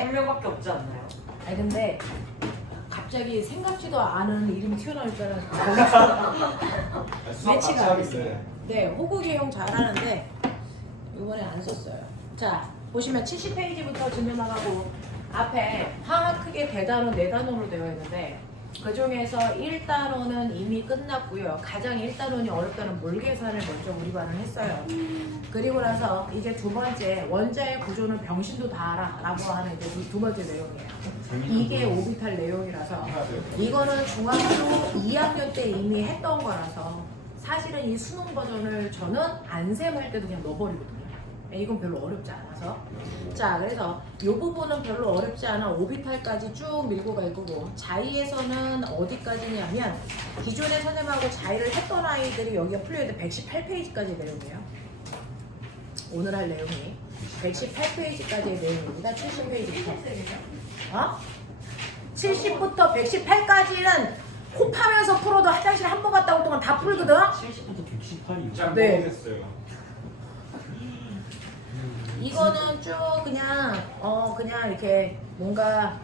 한 명밖에 없지 않나요? 아니 근데 갑자기 생각지도 않은 이름이 튀어나올 줄 알았는데 매치가 안 됐어요. 네, 호국이 형 잘하는데 이번에 안 썼어요. 자, 보시면 70페이지부터 질문하고 앞에 하하 크게 대단원 4단원으로 되어 있는데 그 중에서 1단원은 이미 끝났고요. 가장 1단원이 어렵다는 몰계산을 먼저 우리 반은 했어요. 그리고 나서 이제 두 번째 원자의 구조는 병신도 다 알아 라고 하는 이제 두 번째 내용이에요. 이게 오비탈 내용이라서 이거는 중학교 2학년 때 이미 했던 거라서 사실은 이 수능 버전을 저는 안셈할 때도 그냥 넣어버리거든요. 이건 별로 어렵지 않아서. 자, 그래서 이 부분은 별로 어렵지 않아 오비탈까지 쭉 밀고 갈 거고, 자이에서는 어디까지냐면 기존에 선생님하고 자이를 했던 아이들이 여기가 풀려있는 118페이지까지 내용이에요. 오늘 할 내용이 118페이지까지의 내용입니다. 70페이지부터. 어? 70부터 118까지는 코 파면서 풀어도 화장실 한 번 갔다 올 동안 다 풀거든? 70부터 118이요. 잘 네. 모르겠어요. 이거는 쭉 그냥 그냥 이렇게 뭔가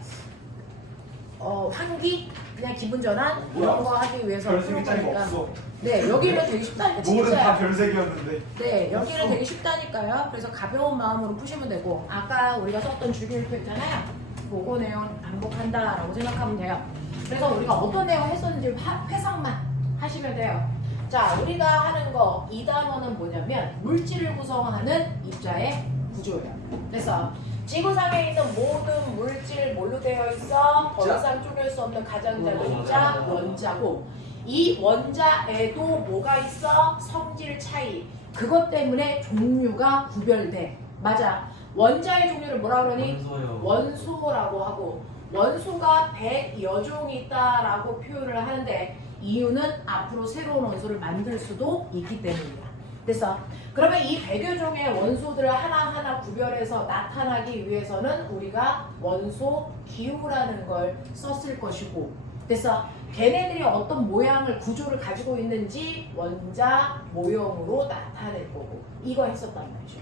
환기? 그냥 기분 전환? 이런 거 하기 위해서 별색이 푸는 짤이 거니까. 없어. 네, 여기는 되게 쉽다니까 노을은 다 진짜요. 별색이었는데. 네, 여기는 되게 쉽다니까요. 그래서 가벼운 마음으로 푸시면 되고, 아까 우리가 썼던 주기율표 있잖아요. 그거 내용 반복한다라고 생각하면 돼요. 그래서 우리가 어떤 내용 했었는지 회상만 하시면 돼요. 자, 우리가 하는 거 2단원은 뭐냐면 물질을 구성하는 입자의 구조예요. 그래서 지구상에 있는 모든 물질 뭘로 되어 있어? 더 이상 쪼갤 수 없는 가장 작은 입자 원자고, 이 원자에도 뭐가 있어? 성질 차이. 그것 때문에 종류가 구별돼. 맞아. 원자의 종류를 뭐라 그러니? 원소요. 원소라고 하고, 원소가 100여 종이 있다라고 표현을 하는데 이유는 앞으로 새로운 원소를 만들 수도 있기 때문이야. 그래서 그러면 이 100여 종의 원소들을 하나하나 구별해서 나타나기 위해서는 우리가 원소 기호라는 걸 썼을 것이고, 그래서 걔네들이 어떤 모양을 구조를 가지고 있는지 원자 모형으로 나타낼 거고, 이거 했었단 말이죠.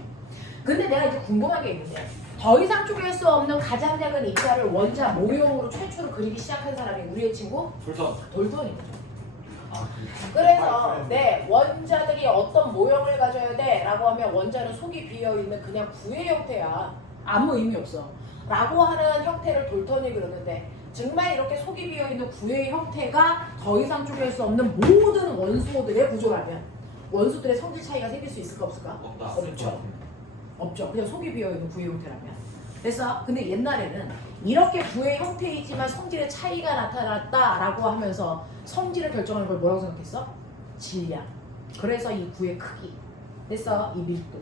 근데 내가 이제 궁금한 게 있는데, 더 이상 쪼갤 수 없는 가장 작은 입자를 원자 모형으로 최초로 그리기 시작한 사람이 우리의 친구 돌턴인 거죠. 그래서 네, 원자들이 어떤 모형을 가져야 돼 라고 하면 원자는 속이 비어있는 그냥 구의 형태야. 아무 의미 없어 라고 하는 형태를 돌턴이 그러는데, 정말 이렇게 속이 비어있는 구의 형태가 더 이상 쪼갤 수 없는 모든 원소들의 구조라면 원소들의 성질 차이가 생길 수 있을까 없을까? 없죠. 없죠. 그냥 속이 비어있는 구의 형태라면. 그래서 근데 옛날에는 이렇게 구의 형태이지만 성질의 차이가 나타났다라고 하면서 성질을 결정하는 걸 뭐라고 생각했어? 질량. 그래서 이 구의 크기. 그래서 이 밀도.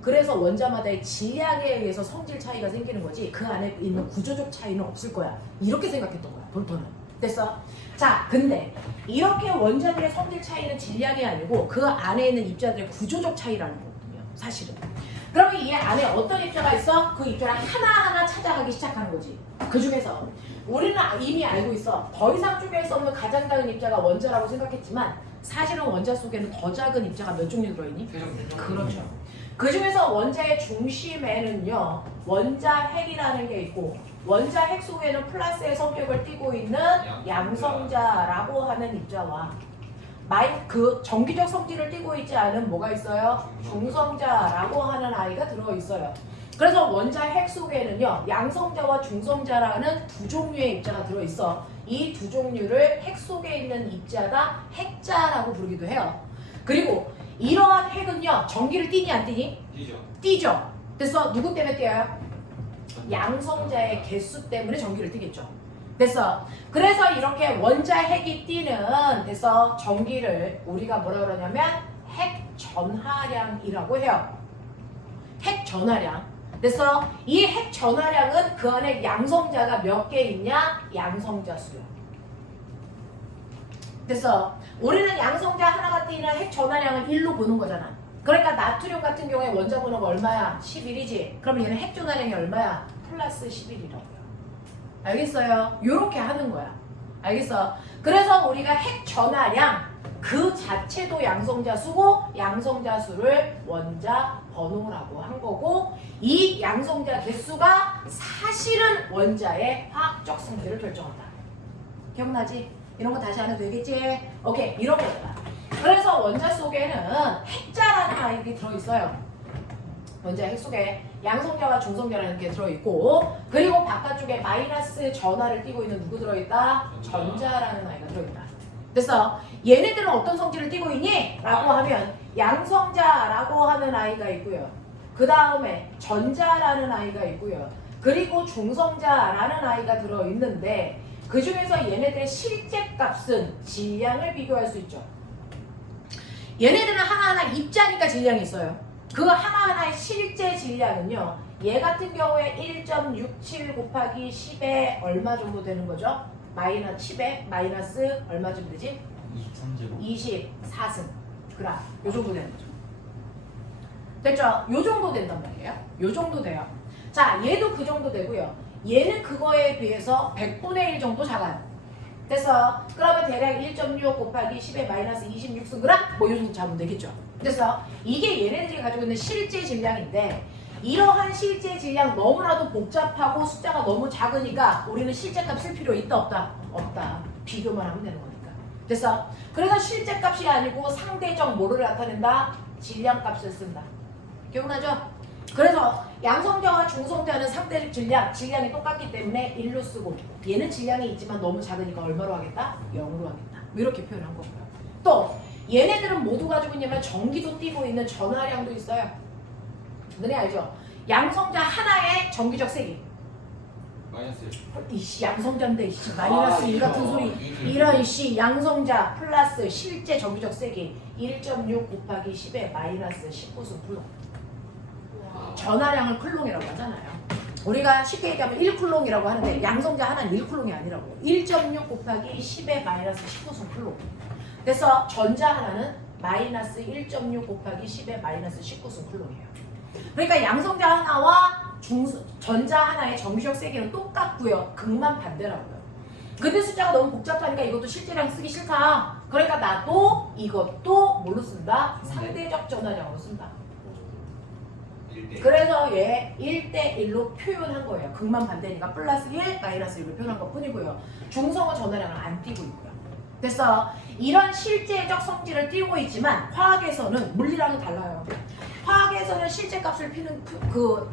그래서 원자마다의 질량에 의해서 성질 차이가 생기는 거지 그 안에 있는 구조적 차이는 없을 거야. 이렇게 생각했던 거야, 돌턴은. 됐어? 자, 근데 이렇게 원자들의 성질 차이는 질량이 아니고 그 안에 있는 입자들의 구조적 차이라는 거거든요, 사실은. 그러면 이 안에 어떤 입자가 있어? 그 입자를 하나하나 찾아가기 시작하는 거지. 그 중에서 우리는 이미 알고 있어. 더 이상 쪼갤 수 없는 가장 작은 입자가 원자라고 생각했지만 사실은 원자 속에는 더 작은 입자가 몇 종류 들어있니? 그렇죠. 그 중에서 원자의 중심에는요, 원자 핵이라는 게 있고, 원자 핵 속에는 플러스의 성격을 띠고 있는 양성자라고 하는 입자와 그 정기적 성질을 띠고 있지 않은 뭐가 있어요? 중성자라고 하는 아이가 들어있어요. 그래서 원자 핵 속에는요, 양성자와 중성자라는 두 종류의 입자가 들어있어. 이 두 종류를 핵 속에 있는 입자가 핵자라고 부르기도 해요. 그리고 이러한 핵은요, 전기를 띠니 안 띠니? 띠죠. 그래서 누구 때문에 띄어요? 양성자의 개수 때문에 전기를 띠겠죠. 됐어. 그래서 이렇게 원자 핵이 띠는 그래서 전기를 우리가 뭐라 그러냐면 핵 전하량이라고 해요. 핵 전하량. 그래서 이 핵 전하량은 그 안에 양성자가 몇 개 있냐? 양성자 수요. 그래서 우리는 양성자 하나가 띠는 핵 전하량을 1로 보는 거잖아. 그러니까 나트륨 같은 경우에 원자 번호가 얼마야? 11이지. 그럼 얘는 핵 전하량이 얼마야? 플러스 11이라고요. 알겠어요? 요렇게 하는 거야. 알겠어? 그래서 우리가 핵 전하량 그 자체도 양성자 수고 양성자 수를 원자 번호라고 한 거고, 이 양성자 개수가 사실은 원자의 화학적 성질을 결정한다. 기억나지? 이런 거 다시 안 해도 되겠지? 오케이, 이런 거다. 그래서 원자 속에는 핵자라는 아이들이 들어있어요. 원자 핵 속에 양성자와 중성자라는 게 들어있고, 그리고 바깥쪽에 마이너스 전하를 띠고 있는 누구 들어있다? 전자라는 아이가 들어있다. 그래서 얘네들은 어떤 성질을 띠고 있니? 라고 하면 양성자라고 하는 아이가 있고요. 그 다음에 전자라는 아이가 있고요. 그리고 중성자라는 아이가 들어있는데, 그 중에서 얘네들의 실제 값은 질량을 비교할 수 있죠. 얘네들은 하나하나 입자니까 질량이 있어요. 그 하나하나의 실제 질량은요, 얘 같은 경우에 1.67 곱하기 10에 얼마 정도 되는 거죠? 마이너스 10에 마이너스 얼마쯤 되지? 23제곱 24승 그램. 요 정도 되는 거죠. 됐죠? 요 정도 된단 말이에요. 요 정도 돼요. 자, 얘도 그 정도 되고요. 얘는 그거에 비해서 100분의 1 정도 작아요. 그래서 그러면 대략 1.6 곱하기 10에 마이너스 26승 그램? 뭐 요 정도 잡으면 되겠죠. 그래서 이게 얘네들이 가지고 있는 실제 질량인데, 이러한 실제 질량 너무나도 복잡하고 숫자가 너무 작으니까 우리는 실제값 쓸 필요 있다 없다? 없다. 비교만 하면 되는 거니까. 그래서 실제값이 아니고 상대적 뭐를 나타낸다? 질량값을 쓴다. 기억나죠? 그래서 양성자와 중성자는 상대적 질량이 똑같기 때문에 1로 쓰고, 얘는 질량이 있지만 너무 작으니까 얼마로 하겠다? 0으로 하겠다. 이렇게 표현한 거고요. 또 얘네들은 모두 가지고 있냐면 전기도 띠고 있는 전하량도 있어요. 너네 알죠? 양성자 하나의 전기적 세기. 마이너스 1. 이씨 양성자인데 이씨 마이너스 1 같은 소리. 이런 이씨 양성자 플러스 실제 전기적 세기 1.6 곱하기 10에 마이너스 19승 쿨롱. 전하량을 쿨롱이라고 하잖아요. 우리가 쉽게 얘기하면 1쿨롱이라고 하는데 양성자 하나는 1쿨롱이 아니라고. 1.6 곱하기 10에 마이너스 19승 쿨롱. 그래서 전자 하나는 마이너스 1.6 곱하기 10에 마이너스 19승 쿨롱이에요. 그러니까 양성자 하나와 전자 하나의 정기적 세기는 똑같고요. 극만 반대라고요. 근데 숫자가 너무 복잡하니까 이것도 실제량 쓰기 싫다. 그러니까 나도 이것도 뭘로 쓴다? 상대적 전하량으로 쓴다. 1대1. 그래서 얘 1대1로 표현한 거예요. 극만 반대니까 플러스 1, 마이너스 1로 표현한 것 뿐이고요. 중성은 전하량을 안 띄고 있고요. 그래서 이런 실제적 성질을 띄우고 있지만 화학에서는 물리랑은 달라요. 화학에서는 실제 값을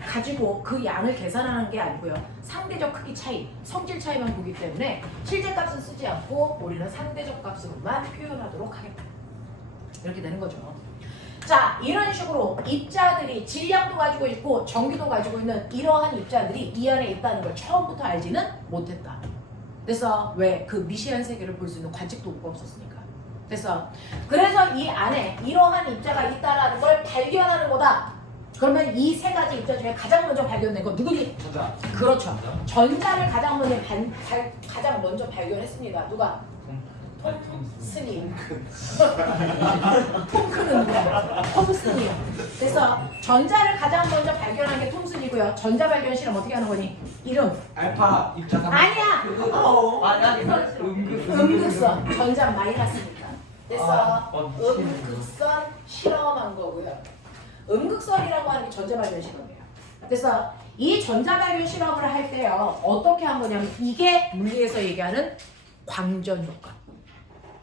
가지고 그 양을 계산하는 게 아니고요. 상대적 크기 차이, 성질 차이만 보기 때문에 실제 값은 쓰지 않고 우리는 상대적 값으로만 표현하도록 하겠다. 이렇게 되는 거죠. 자, 이런 식으로 입자들이 질량도 가지고 있고 전기도 가지고 있는 이러한 입자들이 이 안에 있다는 걸 처음부터 알지는 못했다. 그래서 왜? 그 미시한 세계를 볼 수 있는 관측 도구가 없었으니까. 그래서 이 안에 이러한 입자가 있다라는 걸 발견하는 거다. 그러면 이 세 가지 입자 중에 가장 먼저 발견된 건 누구지? 전자. 그렇죠. 전자를 가장 먼저 발견했습니다. 누가? 톰슨이. 톰크는 누구야? 톰슨이요. 그래서 전자를 가장 먼저 발견한 게 톰슨이고요. 전자 발견 실험 어떻게 하는 거니? 이름. 알파 입자 아니야. 음극. 음극선. 전자 마이너스니까. 그래서 음극선 실험한 거고요. 음극선이라고 하는 게 전자 발견 실험이에요. 그래서 이 전자 발견 실험을 할 때요. 어떻게 한 거냐면 이게 물리에서 얘기하는 광전 효과.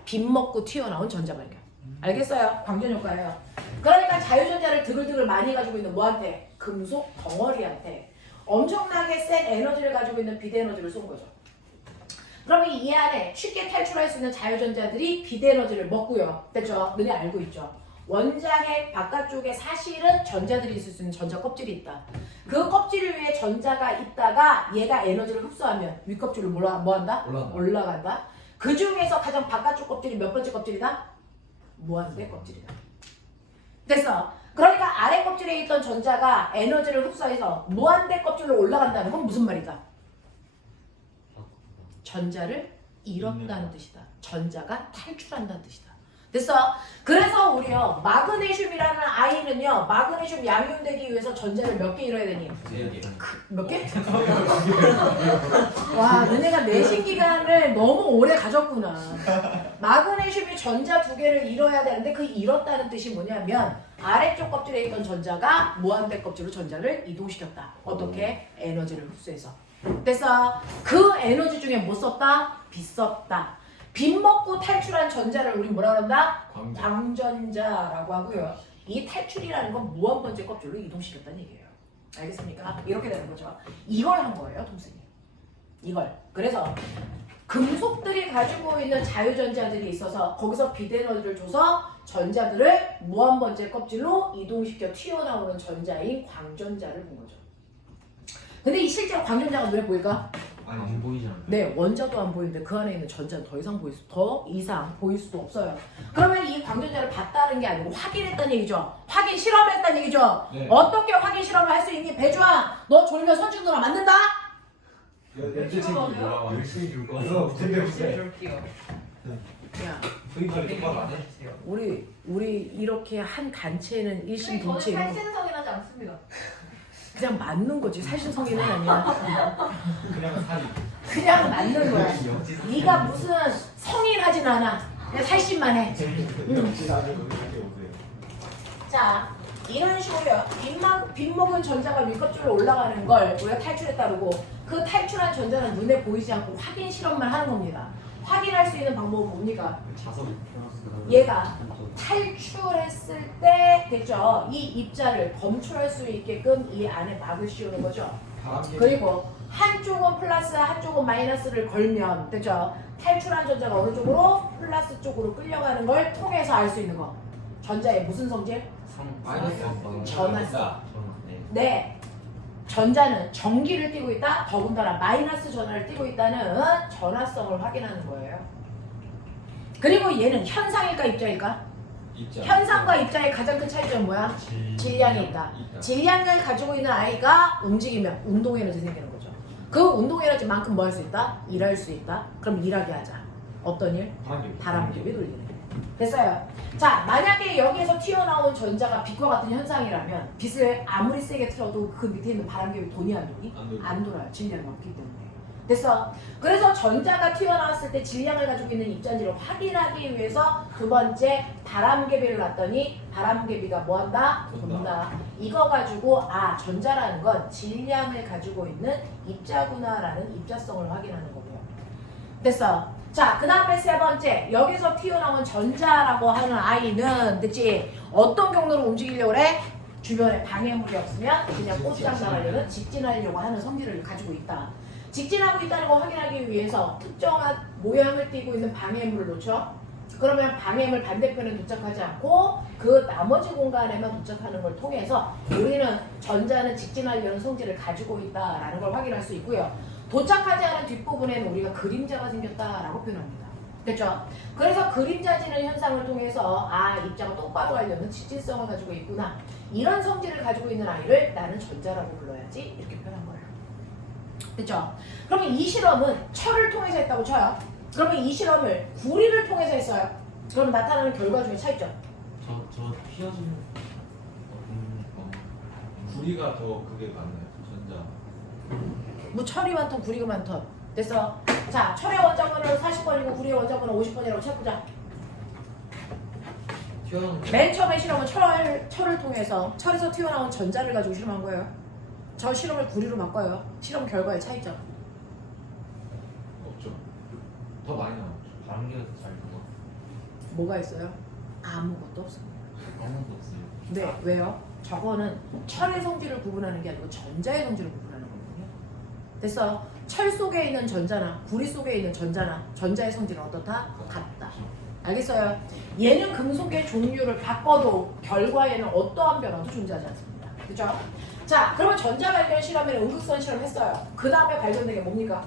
빗 먹고 튀어나온 전자 발견. 알겠어요? 광전 효과예요. 그러니까 자유전자를 드글드글 많이 가지고 있는 뭐한테? 금속 덩어리한테 엄청나게 센 에너지를 가지고 있는 비대에너지를 쏜 거죠. 그러면 이 안에 쉽게 탈출할 수 있는 자유전자들이 비대에너지를 먹고요. 됐죠? 너네 알고 있죠? 원자핵 바깥쪽에 사실은 전자들이 있을 수 있는 전자 껍질이 있다. 그 껍질 위에 전자가 있다가 얘가 에너지를 흡수하면 윗껍질로 뭐 한다? 올라간다. 그 중에서 가장 바깥쪽 껍질이 몇 번째 껍질이다? 무한대 껍질이다. 됐어. 그러니까 아래 껍질에 있던 전자가 에너지를 흡수해서 무한대 껍질로 올라간다는 건 무슨 말이다? 전자를 잃었다는 뜻이다. 전자가 탈출한다는 뜻이다. 됐어? 그래서 우리요 마그네슘이라는 아이는요 마그네슘 양이온되기 위해서 전자를 몇 개 잃어야 되니? 3개. 몇 개? 와, 너네가 내신 기간을 너무 오래 가졌구나. 마그네슘이 전자 2개를 잃어야 되는데 그 잃었다는 뜻이 뭐냐면 아래쪽 껍질에 있던 전자가 무한대 껍질로 전자를 이동시켰다. 어떻게? 에너지를 흡수해서. 그래서 그 에너지 중에 뭐 썼다? 빛 썼다. 빛 먹고 탈출한 전자를 우리 뭐라 그런다? 광전자라고 하고요. 이 탈출이라는 건 무한번째 껍질로 이동시켰다는 얘기예요. 알겠습니까? 이렇게 되는 거죠. 이걸 한 거예요, 톰슨이. 이걸. 그래서 금속들이 가지고 있는 자유전자들이 있어서 거기서 빛 에너지를 줘서 전자들을 무한번째 껍질로 이동시켜 튀어나오는 전자인 광전자를 본 거죠. 근데 이 실제로 광전자가 눈에 보일까? 아니 안 보이잖아요. 네, 원자도 안 보이는데 그 안에 있는 전자는 더 이상 보일 수도 없어요. 그러면 이 광전자를 봤다는 게 아니고 확인했다는 얘기죠. 확인 실험했다는 얘기죠. 네. 어떻게 확인 실험을 할 수 있니? 배주아, 너 졸면 선충 누나 맞는다? 열심히 줄 거예요. 그래서 근데 야, 저희까지 똑바로 안 해? 우리 이렇게 한 단체는 일심동체 이런 거 살신성이라지 않습니다. 그냥 맞는 거지. 살신성인은 아니야. 그냥 살이. 그냥 맞는 거야. 네가 무슨 성인 하진 않아. 그냥 살신만 해. 자, 이런 식으로요. 빛 먹은 전자가 윗껍질로 올라가는 걸 우리가 탈출에 따르고 그 탈출한 전자는 눈에 보이지 않고 확인 실험만 하는 겁니다. 확인할 수 있는 방법은 뭡니까? 자석 얘가 탈출했을 때 됐죠? 이 입자를 검출할 수 있게끔 이 안에 막을 씌우는 거죠. 그리고 한쪽은 플러스 한쪽은 마이너스를 걸면 됐죠? 탈출한 전자가 어느 쪽으로? 플러스 쪽으로 끌려가는 걸 통해서 알 수 있는 거. 전자의 무슨 성질? 전화성. 네. 전자는 전기를 띠고 있다. 더군다나 마이너스 전하를 띠고 있다는 전화성을 확인하는 거예요. 그리고 얘는 현상일까 입자일까? 입자. 현상과 입자의 가장 큰 차이점은 뭐야? 질량이 있다. 질량을 가지고 있는 아이가 움직이면 운동 에너지 생기는 거죠. 그 운동 에너지만큼 뭐 할 수 있다? 일할 수 있다. 그럼 일하게 하자. 어떤 일? 바람개비 돌리는. 됐어요. 자, 만약에 여기에서 튀어나온 전자가 빛과 같은 현상이라면 빛을 아무리 세게 틀어도 그 밑에 있는 바람개비 돈이 안 도니? 안 돌아요. 질량이 없기 때문에. 됐어. 그래서 전자가 튀어나왔을 때 질량을 가지고 있는 입자인지를 확인하기 위해서 두 번째 바람개비를 놨더니 바람개비가 뭐한다? 돈다. 이거 가지고 아, 전자라는 건 질량을 가지고 있는 입자구나라는 입자성을 확인하는 거고요. 됐어. 자, 그 다음에 세 번째. 여기서 튀어나온 전자라고 하는 아이는 됐지? 어떤 경로로 움직이려고 그래? 주변에 방해물이 없으면 그냥 꽃장 나가려는 직진하려고 하는 성질을 가지고 있다. 직진하고 있다는 걸 확인하기 위해서 특정한 모양을 띠고 있는 방해물을 놓죠. 그러면 방해물 반대편에 도착하지 않고 그 나머지 공간에만 도착하는 걸 통해서 우리는 전자는 직진하려는 성질을 가지고 있다라는 걸 확인할 수 있고요. 도착하지 않은 뒷부분에는 우리가 그림자가 생겼다라고 표현합니다. 됐죠? 그래서 그림자지는 현상을 통해서 아, 입자가 똑바로 가려는 직진성을 가지고 있구나. 이런 성질을 가지고 있는 아이를 나는 전자라고 불러야지 이렇게 표현한 거예요. 됐죠? 그러면 이 실험은 철을 통해서 했다고 쳐요. 그러면 이 실험을 구리를 통해서 했어요. 그럼 나타나는 결과 중에 차이점. 저 휘어지는 구리가 더 그게 많나요? 전자. 뭐 철이 많던 구리가 많던. 됐어. 자, 철의 원자번호는 40번이고 구리의 원자번호 50번이라고 쳐보자. 휘어는 맨 처음에 실험은 철을 통해서 철에서 튀어나온 전자를 가지고 실험한 거예요. 저 실험을 구리로 바꿔요. 실험 결과의 차이점. 없죠. 더 많이 나왔죠. 바람개가 잘 들어. 뭐가 있어요? 아무것도 없습니다. 아무것도 없어요. 네, 왜요? 저거는 철의 성질을 구분하는 게 아니고 전자의 성질을 구분하는 거거든요. 됐어. 철 속에 있는 전자나 구리 속에 있는 전자나 전자의 성질은 어떻다? 같다. 알겠어요? 얘는 금속의 종류를 바꿔도 결과에는 어떠한 변화도 존재하지 않습니다. 그죠? 자, 그러면 전자 발견 실험에는 음극선 실험 했어요. 그 다음에 발견된 게 뭡니까?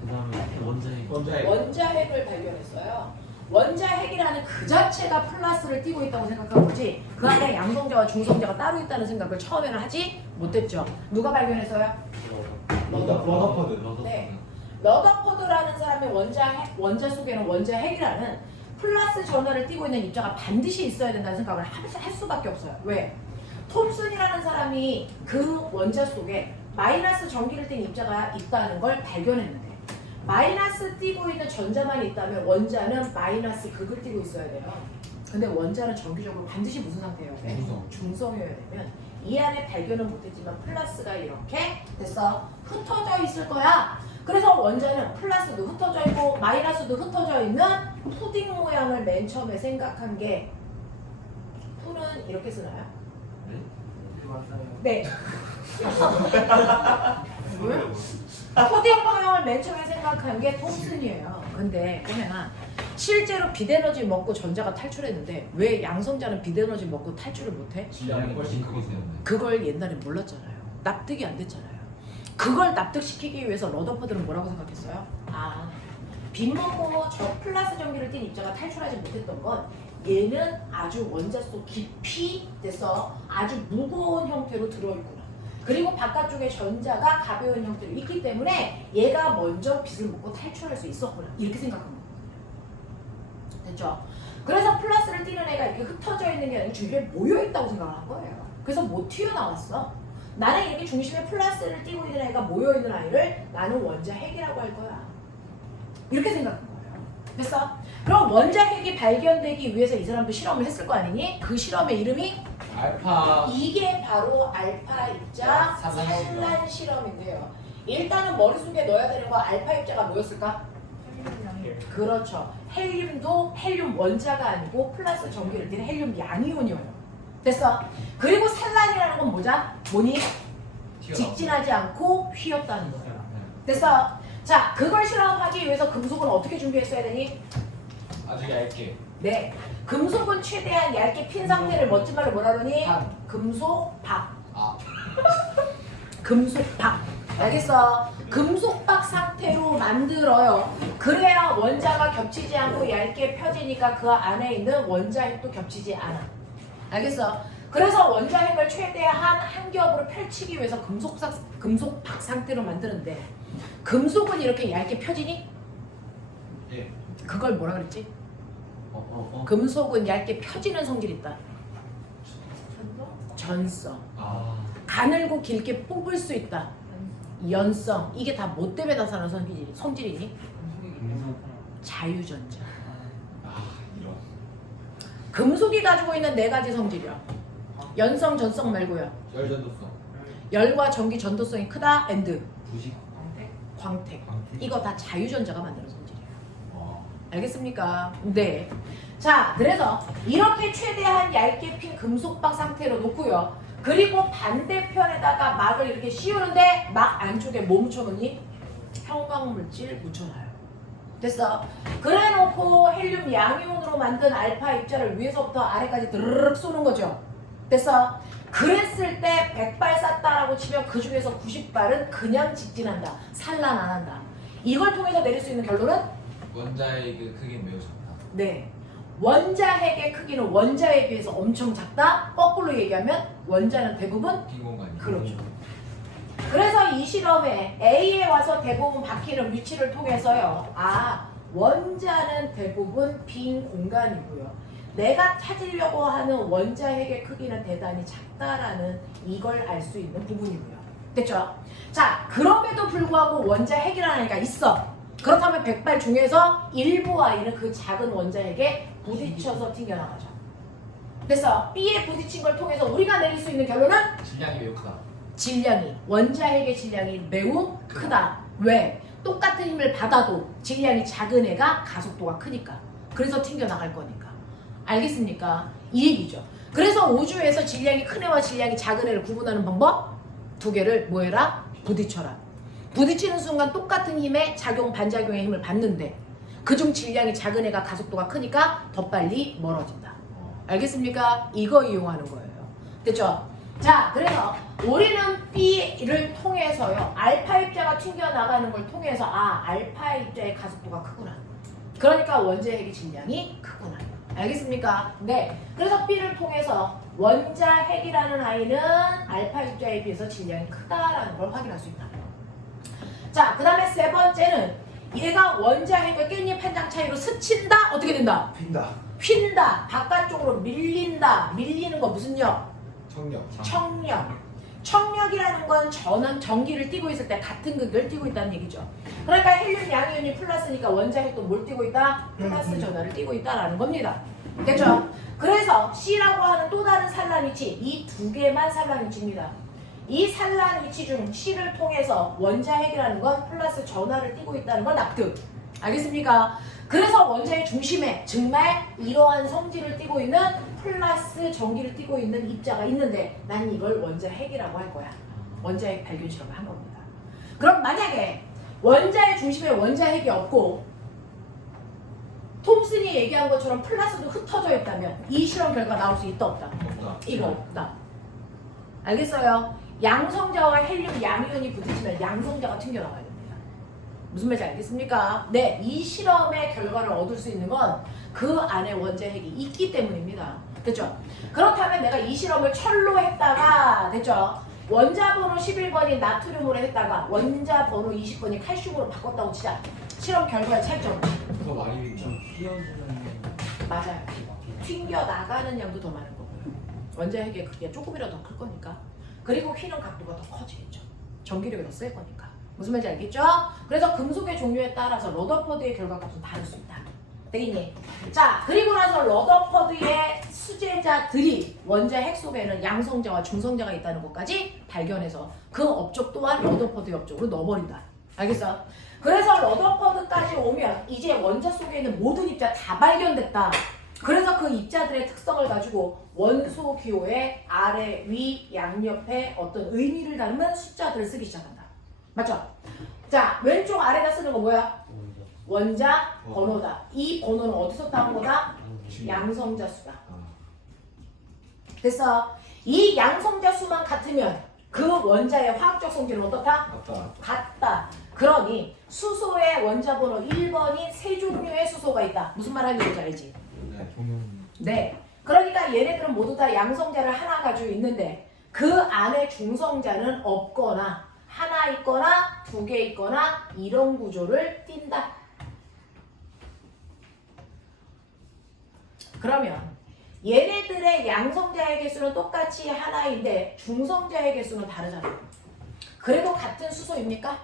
그 다음에 원자핵. 원자핵을 발견했어요. 원자핵이라는 그 자체가 플러스를 띠고 있다고 생각한 거지 그 안에 양성자와 중성자가 따로 있다는 생각을 처음에는 하지 못했죠. 누가 발견했어요? 러더퍼드. 네. 러더퍼드라는 사람의 원자 속에는 원자핵이라는 플러스 전하를 띠고 있는 입자가 반드시 있어야 된다는 생각을 할 수밖에 없어요. 왜? 톰슨이라는 사람이 그 원자 속에 마이너스 전기를 띤 입자가 있다는 걸 발견했는데 마이너스 띄고 있는 전자만 있다면 원자는 마이너스 극을 띄고 있어야 돼요. 근데 원자는 정기적으로 반드시 무슨 상태예요? 중성. 중성이어야 되면 이 안에 발견은 못했지만 플러스가 이렇게 됐어. 흩어져 있을 거야. 그래서 원자는 플러스도 흩어져 있고 마이너스도 흩어져 있는 푸딩 모양을 맨 처음에 생각한 게 푸는 이렇게 쓰나요? 네? 네. 왜? 푸딩 모양을 맨 처음에 생각한 게 톰슨이에요. 근데 보면 실제로 빛에너지 먹고 전자가 탈출했는데 왜 양성자는 빛에너지 먹고 탈출을 못해? 질량이 훨씬 크게 세웠네. 그걸 옛날에 몰랐잖아요. 납득이 안 됐잖아요. 그걸 납득시키기 위해서 러더퍼드는 뭐라고 생각했어요? 아, 빛 먹고 저 플러스 전기를 띤 입자가 탈출하지 못했던 건 얘는 아주 원자 속 깊이 돼서 아주 무거운 형태로 들어있구나. 그리고 바깥쪽에 전자가 가벼운 형태로 있기 때문에 얘가 먼저 빛을 먹고 탈출할 수 있었구나. 이렇게 생각한 거예요. 됐죠? 그래서 플러스를 띄는 애가 이렇게 흩어져 있는 게 아니라 주위에 모여있다고 생각을 한 거예요. 그래서 못 튀어나왔어. 나는 이렇게 중심에 플러스를 띄고 있는 애가 모여있는 아이를 나는 원자 핵이라고 할 거야. 이렇게 생각한 거예요. 됐어? 그럼 원자 핵이 발견되기 위해서 이 사람도 실험을 했을 거 아니니? 그 실험의 이름이 알파 이게 바로 알파 입자 산란 실험인데요. 일단은 머릿속에 넣어야 되는 거 알파 입자가 뭐였을까? 그렇죠. 헬륨도 헬륨 원자가 아니고 플러스 전기를 띤 헬륨 양이온이어요. 됐어? 그리고 산란이라는 건 뭐니? 직진하지 않고 휘었다는 거예요. 됐어? 자, 그걸 실험하기 위해서 금속은 어떻게 준비했어야 되니? 아주 얇게. 네. 금속은 최대한 얇게 핀 상태를 멋진 말로 뭐라 그러니? 판. 금속박. 아, 금속박. 알겠어? 금속박 상태로 만들어요. 그래야 원자가 겹치지 않고 얇게 펴지니까 그 안에 있는 원자핵도 겹치지 않아. 알겠어? 그래서 원자핵을 최대한 한 겹으로 펼치기 위해서 금속박 상태로 만드는데 금속은 이렇게 얇게 펴지니? 예. 그걸 뭐라 그랬지? 금속은 얇게 펴지는 성질이 있다. 전성. 아, 가늘고 길게 뽑을 수 있다. 연성. 이게 다 뭐 때문에 나타나는 성질이니? 자유전자. 아 이런. 금속이 가지고 있는 네 가지 성질이야. 연성, 전성 말고요. 열전도성. 열과 전기 전도성이 크다. 엔드. 부식. 광택. 광택. 이거 다 자유전자가 만드는 성질이에요. 어. 알겠습니까? 네. 자, 그래서 이렇게 최대한 얇게 핀 금속박 상태로 놓고요. 그리고 반대편에다가 막을 이렇게 씌우는데 막 안쪽에 뭐 묻혀놓니? 형광물질 묻혀놔요. 됐어? 그래놓고 헬륨 양이온으로 만든 알파 입자를 위에서부터 아래까지 드르륵 쏘는 거죠. 됐어? 그랬을 때 100발 쐈다라고 치면 그 중에서 90발은 그냥 직진한다. 산란 안 한다. 이걸 통해서 내릴 수 있는 결론은? 원자의 그 크기는 매우 작다. 네. 원자핵의 크기는 원자에 비해서 엄청 작다. 거꾸로 얘기하면 원자는 대부분 빈 공간이. 그렇죠. 그래서 이 실험에 A에 와서 대부분 박히는 위치를 통해서요. 아, 원자는 대부분 빈 공간이고요. 내가 찾으려고 하는 원자핵의 크기는 대단히 작다라는 이걸 알 수 있는 부분이고요. 됐죠? 자, 그럼에도 불구하고 원자핵이라는 애가 있어. 그렇다면 100발 중에서 일부 아이는 그 작은 원자핵에 부딪혀서 튕겨나가죠. 됐어. B에 부딪힌 걸 통해서 우리가 내릴 수 있는 결론은 질량이 매우 크다. 질량이, 원자핵의 질량이 매우 크다. 왜? 똑같은 힘을 받아도 질량이 작은 애가 가속도가 크니까. 그래서 튕겨나갈 거니까. 알겠습니까? 이 얘기죠. 그래서 우주에서 질량이 큰 애와 질량이 작은 애를 구분하는 방법? 두 개를 뭐 해라? 부딪혀라. 부딪히는 순간 똑같은 힘에 작용, 반작용의 힘을 받는데 그중 질량이 작은 애가 가속도가 크니까 더 빨리 멀어진다. 알겠습니까? 이거 이용하는 거예요. 됐죠? 자, 그래서 우리는 B를 통해서요. 알파 입자가 튕겨나가는 걸 통해서 아, 알파 입자의 가속도가 크구나. 그러니까 원자핵의 질량이 크구나. 알겠습니까? 네. 그래서 B를 통해서 원자핵이라는 아이는 알파 입자에 비해서 질량이 크다라는 걸 확인할 수 있다. 자, 그 다음에 세 번째는 얘가 원자핵을 깻잎 한 장 차이로 스친다? 어떻게 된다? 빈다. 휜다. 바깥쪽으로 밀린다. 밀리는 거 무슨 력? 청력. 청력. 청력이라는 건 전기를 띠고 있을 때 같은 극을 띠고 있다는 얘기죠. 그러니까 헬륨 양이온이 플러스니까 원자핵도 뭘 띠고 있다? 플러스 전하를 띠고 있다라는 겁니다. 됐죠? 그래서 C라고 하는 또 다른 산란위치, 이 두 개만 산란위치입니다. 이 산란위치 중 C를 통해서 원자핵이라는 건 플러스 전하를 띠고 있다는 건 납득. 알겠습니까? 그래서 원자의 중심에 정말 이러한 성질을 띠고 있는 플러스 전기를 띠고 있는 입자가 있는데 난 이걸 원자핵이라고 할 거야. 원자핵 발견 실험을 한 겁니다. 그럼 만약에 원자의 중심에 원자핵이 없고 톰슨이 얘기한 것처럼 플러스도 흩어져 있다면 이 실험 결과 나올 수 있다 없다? 없다. 이거 없다. 알겠어요? 양성자와 헬륨 양이온이 부딪히면 양성자가 튕겨나가야 됩니다. 무슨 말인지 알겠습니까? 네, 이 실험의 결과를 얻을 수 있는 건 그 안에 원자핵이 있기 때문입니다. 됐죠? 그렇다면 내가 이 실험을 철로 했다가, 됐죠? 원자 번호 11번이 나트륨으로 했다가 원자 번호 20번이 칼슘으로 바꿨다고 치자. 실험 결과의 차이점. 그거 많이 좀 휘어지는 맞아요. 튕겨 나가는 양도 더 많은 거고요. 원자핵의 크기가 조금이라도 더 클 거니까. 그리고 휘는 각도가 더 커지겠죠. 전기력이 더 쓸 거니까. 무슨 말인지 알겠죠? 그래서 금속의 종류에 따라서 러더퍼드의 결과가 좀 다를 수 있다. 되겠니? 자, 그리고 나서 러더퍼드의 수제자들이 원자핵 속에는 양성자와 중성자가 있다는 것까지 발견해서 그 업적 또한 러더퍼드의 업적으로 넣어버린다. 알겠어? 그래서 러더퍼드까지 오면 이제 원자 속에 있는 모든 입자 다 발견됐다. 그래서 그 입자들의 특성을 가지고 원소 기호의 아래, 위, 양옆에 어떤 의미를 담은 숫자들을 쓰기 시작한다. 맞죠? 자, 왼쪽 아래다 쓰는 거 뭐야? 원자 번호다. 이 번호는 어디서 따온 거다? 양성자 수다. 됐어? 이 양성자 수만 같으면 그 원자의 화학적 성질은 어떻다? 맞다. 같다. 그러니 수소의 원자 번호 1번인 세 종류의 수소가 있다. 무슨 말 하는지 알지? 네. 네. 그러니까 얘네들은 모두 다 양성자를 하나 가지고 있는데 그 안에 중성자는 없거나 하나 있거나 두 개 있거나 이런 구조를 띈다. 그러면 얘네들의 양성자의 개수는 똑같이 하나인데 중성자의 개수는 다르잖아. 그래도 같은 수소입니까?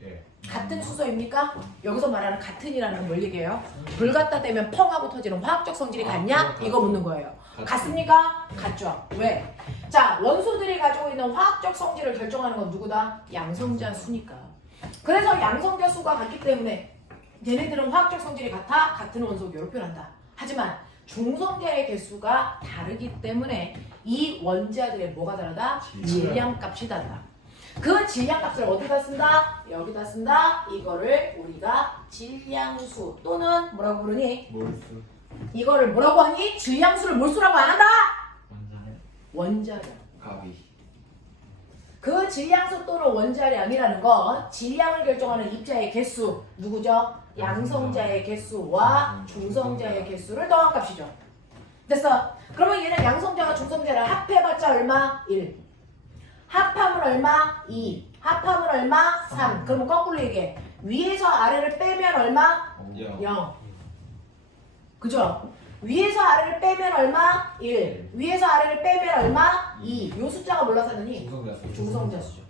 네. 같은 수소입니까? 여기서 말하는 같은이라는 건 뭘 얘기해요? 불 갖다 대면 펑 하고 터지는 화학적 성질이 같냐? 이거 묻는 거예요. 같습니까? 같죠. 왜? 자, 원소들이 가지고 있는 화학적 성질을 결정하는 건 누구다? 양성자 수니까. 그래서 양성자 수가 같기 때문에 얘네들은 화학적 성질이 같아 같은 원소 이렇게 표현한다. 하지만 중성자의 개수가 다르기 때문에 이 원자들의 뭐가 다르다? 질량값이 다르다. 그 질량값을 어디다 쓴다? 여기다 쓴다. 이거를 우리가 질량수 또는 뭐라고 부르니? 몰수. 이거를 뭐라고 하니? 질량수를 몰수라고 안 한다? 원자핵. 원자량. 가비. 그 질량수 또는 원자량이라는 건 질량을 결정하는 입자의 개수 누구죠? 양성자의 개수와 중성자의 개수를 더한 값이죠. 됐어? 그러면 얘는 양성자와 중성자를 합해봤자 얼마? 1. 합하면 얼마? 2. 합하면 얼마? 3. 그러면 거꾸로 얘기해. 위에서 아래를 빼면 얼마? 0. 그죠? 위에서 아래를 빼면 얼마? 1. 위에서 아래를 빼면 얼마? 2. 요 숫자가 뭘로 사느니? 중성자 수죠.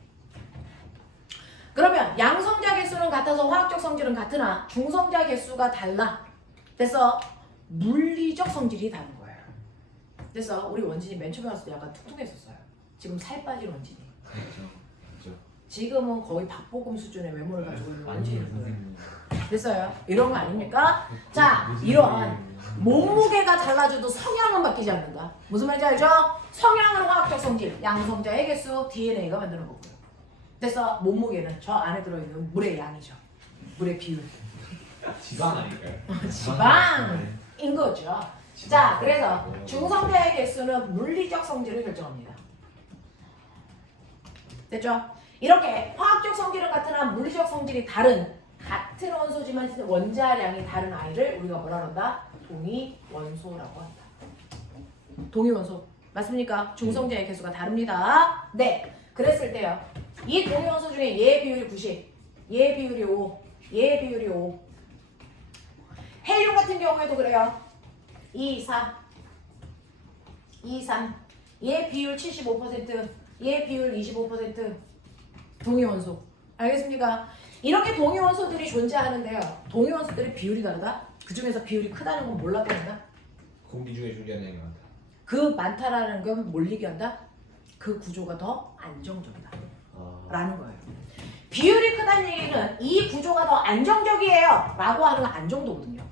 그러면 양성자 개수는 같아서 화학적 성질은 같으나 중성자 개수가 달라. 그래서 물리적 성질이 다른 거예요. 그래서 우리 원진이 맨 처음에 왔을 때 약간 퉁퉁했었어요. 지금 살 빠진 원진이. 그렇죠. 지금은 거의 박보검 수준의 외모를 가지고 있는 원진이. 아니에요 선생님. 됐어요? 이런 거 아닙니까? 자, 이러한 몸무게가 달라져도 성향은 바뀌지 않는다. 무슨 말인지 알죠? 성향은 화학적 성질, 양성자의 개수, DNA가 만드는 거고요. 그래서 몸무게는 저 안에 들어있는 물의 양이죠. 물의 비율. 지방 아닐까요? 지방인 거죠. 자, 그래서 중성자의 개수는 물리적 성질을 결정합니다. 됐죠? 이렇게 화학적 성질은 같으나 물리적 성질이 다른 같은 원소지만 원자량이 다른 아이를 우리가 뭐라 그런다? 동위 원소라고 한다. 동위 원소 맞습니까? 중성자의 개수가 다릅니다. 네, 그랬을 때요. 이 동위 원소 중에 얘 비율이 90, 얘 비율이 5, 얘 비율이 5. 헬륨 같은 경우에도 그래요. 2, 4, 2, 3. 얘 비율 75%, 얘 비율 25% 동위원소. 알겠습니까? 이렇게 동위원소들이 존재하는데요. 동위원소들의 비율이 다르다? 그 중에서 비율이 크다는 건 몰라도 된다? 공기 중에 존재하는 게 많다. 그 많다라는 건 뭘 얘기한다? 그 구조가 더 안정적이다 라는 거예요. 비율이 크다는 얘기는 이 구조가 더 안정적이에요 라고 하는 안정도거든요.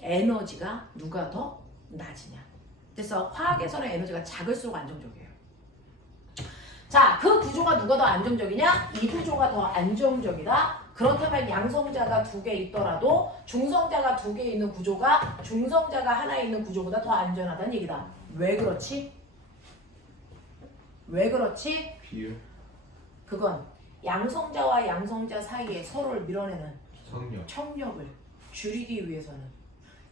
에너지가 누가 더 낮으냐. 그래서 화학에서는 에너지가 작을수록 안정적이에요. 자, 그 구조가 누가 더 안정적이냐? 이 구조가 더 안정적이다. 그렇다면 양성자가 2개 있더라도 중성자가 2개 있는 구조가 중성자가 하나 있는 구조보다 더 안전하다는 얘기다. 왜 그렇지? 왜 그렇지? 비율. 그건 양성자와 양성자 사이에 서로를 밀어내는 성력. 청력을 줄이기 위해서는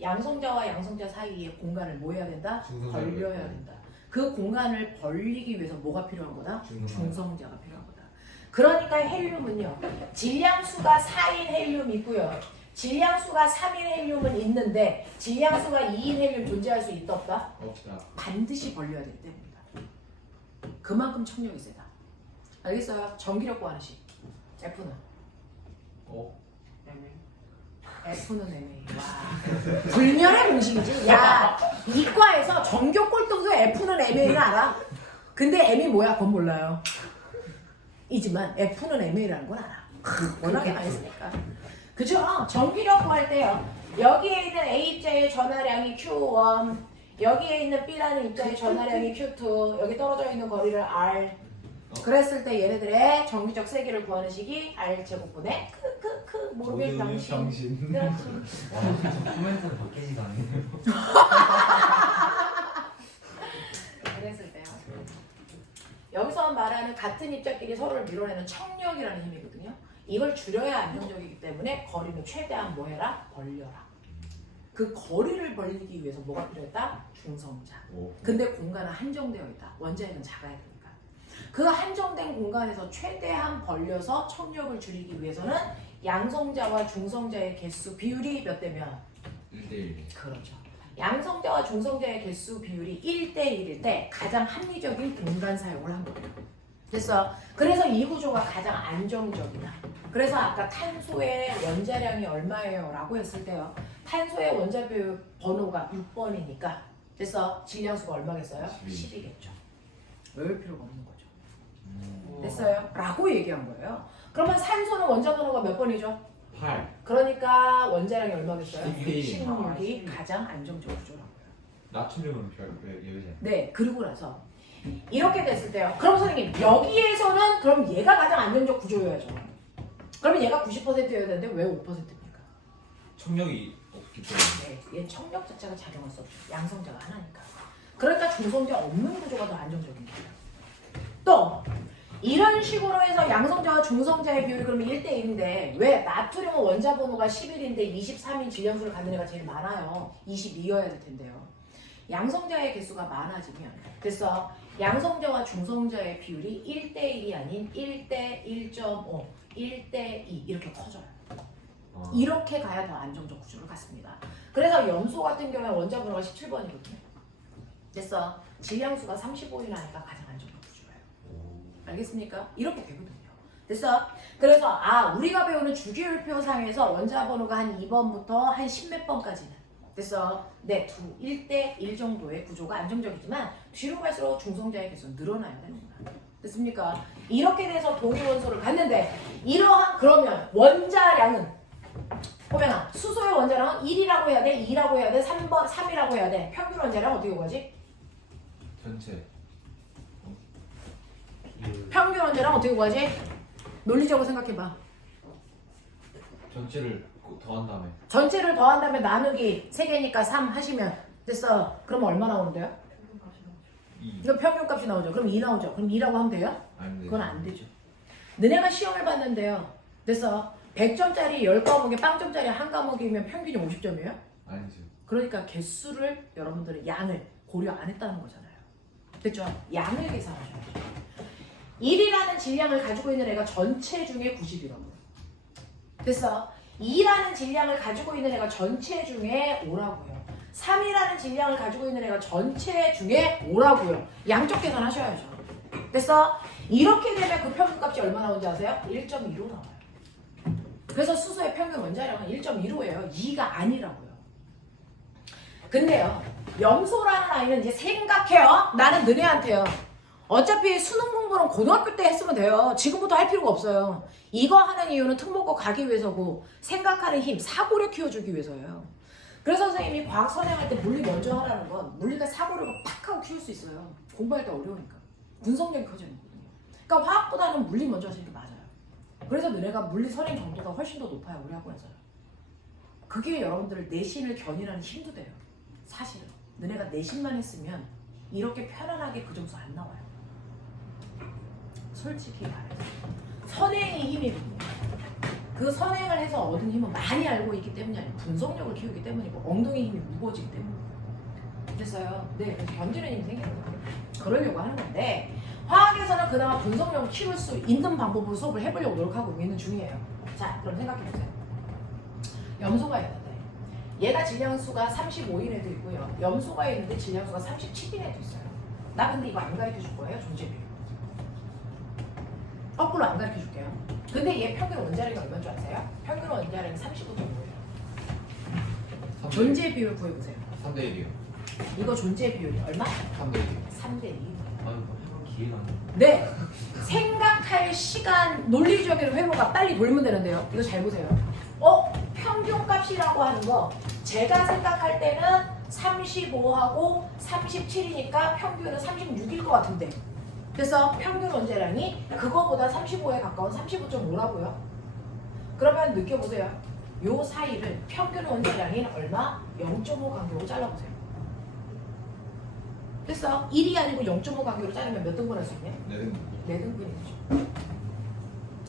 양성자와 양성자 사이에 공간을 뭐 해야 된다? 중성자를 벌려야 된다. 그 공간을 벌리기 위해서 뭐가 필요한 거다? 중성자. 중성자가 필요한 거다. 그러니까 헬륨은요. 질량수가 4인 헬륨 있고요. 질량수가 3인 헬륨은 있는데 질량수가 2인 헬륨 존재할 수 있다 없다? 없다. 반드시 벌려야 되기 때문이다. 그만큼 청력이 세다. 알겠어요? 전기력 구하는 식. F는? F는 MA. 와. 불면의 공식이지. 야, 이과에서 전교 꼴등도 F는 MA는 알아. 근데 M이 뭐야? 그건 몰라요. 이지만 F는 MA라는 건 알아. 워낙에 많이 쓰니까. 그죠? 전기력 구할 때요. 여기에 있는 A 입자의 전하량이 Q1, 여기에 있는 B라는 입자의 전하량이 Q2, 여기 떨어져 있는 거리를 R. 그랬을 때 얘네들의 전기적 세기를 구하는 식이 R제곱분의 크크크 모르겠 당신. 그렇지. 코멘트는 바뀌지가 않네요. 그랬을 때요. 여기서 말하는 같은 입자끼리 서로를 밀어내는 청력이라는 힘이거든요. 이걸 줄여야 안정적이기 때문에 거리는 최대한 뭐 해라? 벌려라. 그 거리를 벌리기 위해서 뭐가 필요했다? 중성자. 근데 공간은 한정되어 있다. 원자핵은 작아야 되니까. 그 한정된 공간에서 최대한 벌려서 청력을 줄이기 위해서는 양성자와 중성자의 개수 비율이 몇 대면? 1대1. 그렇죠. 양성자와 중성자의 개수 비율이 1대1일 때 가장 합리적인 공간 사용을 한 거예요. 그래서 이 구조가 가장 안정적이다. 그래서 아까 탄소의 원자량이 얼마예요? 라고 했을 때요. 탄소의 원자 번호가 6번이니까 그래서 질량수가 얼마겠어요? 10이겠죠. 외울 필요가 없는 거죠. 됐어요? 라고 얘기한 거예요. 그러면 산소는 원자 번호가 몇 번이죠? 8. 그러니까 원자량이 얼마겠어요? 16. 16이 가장 안정적 구조라고요. 나트륨은 별 예외잖아요. 네, 그리고 나서 이렇게 됐을 때요. 그럼 선생님 여기에서는 그럼 얘가 가장 안정적 구조여야죠. 그러면 얘가 90%여야 되는데 왜 5%입니까? 청력이 없기 때문에. 네, 얘 청력 자체가 작용할 수 없죠. 양성자가 하나니까. 그러니까 중성자 없는 구조가 더 안정적인 거예요. 또 이런 식으로 해서 양성자와 중성자의 비율이 그러면 1대1인데 왜 나트륨은 원자 번호가 11인데 23인 질량수를 갖는 애가 제일 많아요. 22여야 될 텐데요. 양성자의 개수가 많아지면 그래서 양성자와 중성자의 비율이 1대1이 아닌 1대 1.5, 1대 2 이렇게 커져요. 이렇게 가야 더 안정적 구조를 갖습니다. 그래서 염소 같은 경우에 원자 번호가 17번이거든요. 그래서 질량수가 35인 하니까 가장 안정적 구조예요. 알겠습니까? 이렇게 되거든요. 그래서 우리가 배우는 주기율표상에서 원자 번호가 한 2번부터 한 10몇 번까지는 네, 1대 1 정도의 구조가 안정적이지만 뒤로 갈수록 중성자의 개수는 늘어나야 됩니다. 됐습니까? 이렇게 돼서 동위원소를 갖는데 이러한 그러면 원자량은 호명아 수소의 원자량은 1이라고 해야 돼? 2라고 해야 돼? 3이라고 해야 돼? 평균 원자량 어떻게 구하지? 전체. 평균 원자량 어떻게 구하지? 논리적으로 생각해봐. 전체를 더한 다음에. 전체를 더한 다음에 나누기 3개니까 3 하시면 됐어. 그럼 얼마 나오는데요? 2. 이거 평균값이 나오죠. 그럼 2 나오죠. 그럼 2라고 하면 돼요? 아닌데. 그건 안 되죠. 너네가 시험을 봤는데요. 그래서 100점짜리 10과목에 빵점짜리 한 과목이면 평균이 50점이에요? 아니죠. 그러니까 개수를 여러분들은 양을 고려 안 했다는 거잖아요. 됐죠? 양을 계산하셔야죠. 1이라는 질량을 가지고 있는 애가 전체 중에 90이라고. 됐어? 2라는 질량을 가지고 있는 애가 전체 중에 5라고요. 3이라는 질량을 가지고 있는 애가 전체 중에 5라고요. 양적 계산하셔야죠. 그래서 이렇게 되면 그 평균값이 얼마 나오는지 아세요? 1.25 나와요. 그래서 수소의 평균 원자량은 1.15예요. 2가 아니라고요. 근데요, 염소라는 아이는 이제 생각해요. 나는 너네한테요. 어차피 수능 공부는 고등학교 때 했으면 돼요. 지금부터 할 필요가 없어요. 이거 하는 이유는 특목고 가기 위해서고 생각하는 힘, 사고력 키워주기 위해서예요. 그래서 선생님이 과학 선행할 때 물리 먼저 하라는 건 물리가 사고력을 팍 하고 키울 수 있어요. 공부할 때 어려우니까. 분석력이 커지는 거거든요. 그러니까 화학보다는 물리 먼저 하시는 게 맞아요. 그래서 너네가 물리 선행 정도가 훨씬 더 높아요. 우리 학원에서요. 그게 여러분들 내신을 견인하는 힘도 돼요. 사실은. 너네가 내신만 했으면 이렇게 편안하게 그 점수 안 나와요. 솔직히 말해서. 선행이 힘이거든요. 그 선행을 해서 얻은 힘은 많이 알고 있기 때문이 아니고 분석력을 키우기 때문이고 엉덩이 힘이 무거워지기 때문이에요. 됐어요? 네, 그래서 견디는 힘이 생기는 거예요. 그러려고 하는 건데 화학에서는 그나마 분석력을 키울 수 있는 방법으로 수업을 해보려고 노력하고 있는 중이에요. 자, 그럼 생각해보세요. 염소가 있는데 얘가 질량수가 35인 애도 있고요. 염소가 있는데 질량수가 37인 애도 있어요. 나 근데 이거 안 가르쳐줄 거예요. 존재 비율. 거꾸로 안 가르쳐줄게요. 근데 얘 평균 원자량이 얼마인 줄 아세요? 평균 원자량이 35.5예요. 존재 비율 구해보세요. 3대 1이요. 이거 존재 비율이 얼마? 3대 1이요. 3대 2. 아유, 해볼 기회가 안 돼. 네. 생각할 시간, 논리적인 회로가 빨리 돌면 되는데요. 이거 잘 보세요. 평균값이라고 하는 거 제가 생각할 때는 35하고 37이니까 평균은 36일 것 같은데 그래서 평균 원자량이 그거보다 35에 가까운 35.5라고요. 그러면 느껴보세요. 요 사이를 평균 원자량이 얼마? 0.5 간격으로 잘라보세요. 됐어. 1이 아니고 0.5 간격으로 자르면 몇 등분 할 수 있냐? 네. 4등분이죠.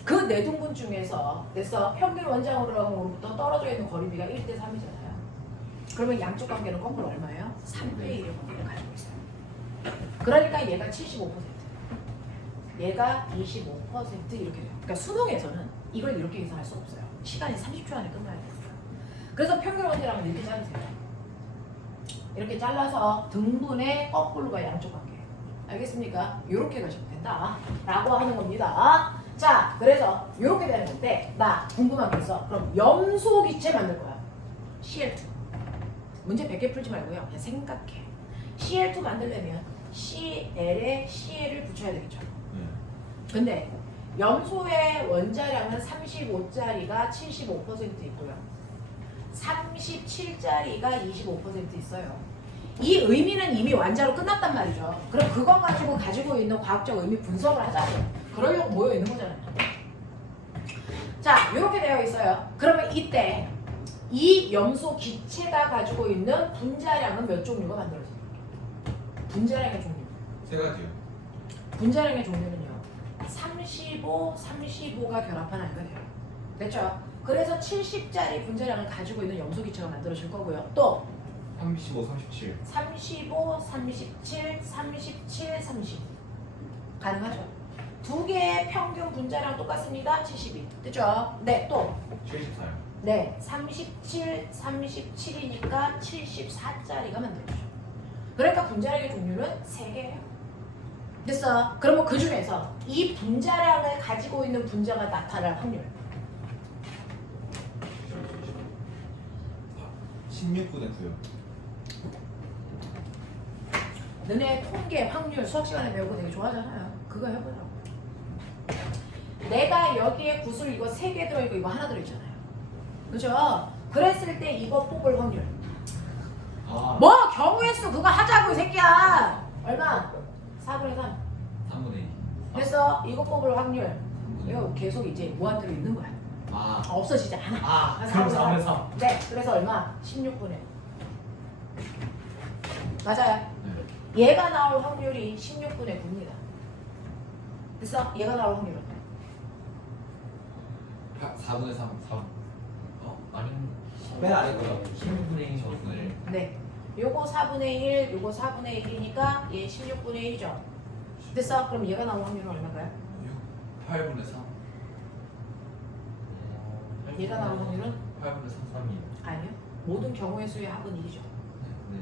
그 4등분 중에서 됐어. 평균 원자량으로부터 떨어져 있는 거리비가 1대 3이잖아요. 그러면 양쪽 관계는 거꾸로 얼마예요? 3대 1의 관계를 가지고 있어요. 그러니까 얘가 75%, 얘가 25% 이렇게 돼요. 그러니까 수능에서는 이걸 이렇게 계산할 수 없어요. 시간이 30초 안에 끝나야 돼요. 그래서 평균 원자량은 이렇게 자르세요. 이렇게 잘라서 등분의 거꾸로가 양쪽 관계. 알겠습니까? 이렇게 가시면 된다 라고 하는 겁니다. 자, 그래서 이렇게 되는 건데 나 궁금한 게 있어. 그럼 염소 기체 만들 거야. Cl2. 문제 100개 풀지 말고요. 그냥 생각해. Cl2 만들려면 Cl에 Cl을 붙여야 되겠죠. 근데 염소의 원자량은 35짜리가 75% 있고요. 37짜리가 25% 있어요. 이 의미는 이미 완자로 끝났단 말이죠. 그럼 그거 가지고 있는 과학적 의미 분석을 하자고요. 그러려고 모여 있는 거잖아요. 자, 이렇게 되어 있어요. 그러면 이때 이 염소 기체가 가지고 있는 분자량은 몇 종류가 만들어집니까? 분자량의 종류. 세 가지요. 분자량의 종류는요. 35, 35가 결합한 아이가 돼요. 됐죠? 그래서 70짜리 분자량을 가지고 있는 염소 기체가 만들어질 거고요. 또 35, 37. 35, 37, 37, 30 가능하죠? 두 개의 평균 분자량 똑같습니다. 72. 됐죠? 네, 또 74요. 네, 37, 37이니까 74짜리가 만들어지죠. 그러니까 분자량의 종류는 3개예요. 됐어? 그러면 그 중에서 이 분자량을 가지고 있는 분자가 나타날 확률 16분의 9요. 너네 통계, 확률 수학 시간에 배우고 되게 좋아하잖아요. 그거 해보라고. 내가 여기에 구슬 이거 3개 들어있고 이거 하나 들어있잖아요. 그죠? 그랬을 때 이거 뽑을 확률. 아. 뭐 경우의 수 그거 하자고 이 새끼야. 얼마? 4분의 3. 3분의 2. 그래서 이거 뽑을 확률. 이거 계속 이제 무한대로 있는 거야. 아. 없어지지 않아. 아. 그럼 4분의 3. 네. 그래서 얼마? 16분의. 맞아요. 네. 얘가 나올 확률이 16분의 9입니다. 됐어? 얘가 나올 확률은? 4분의 3. 3. 아닌 맨 아래 거요. 16분의 1이 4분의 1. 네. 요거 4분의 1, 요거 4분의 1이니까 얘 16분의 1이죠. 됐어? 그럼 얘가 나올 확률은 얼마인가요? 8분의 3. 얘가 나올 확률은? 8분의 3. 3이요. 아니요. 모든 경우의 수의 합은 1이죠. 네.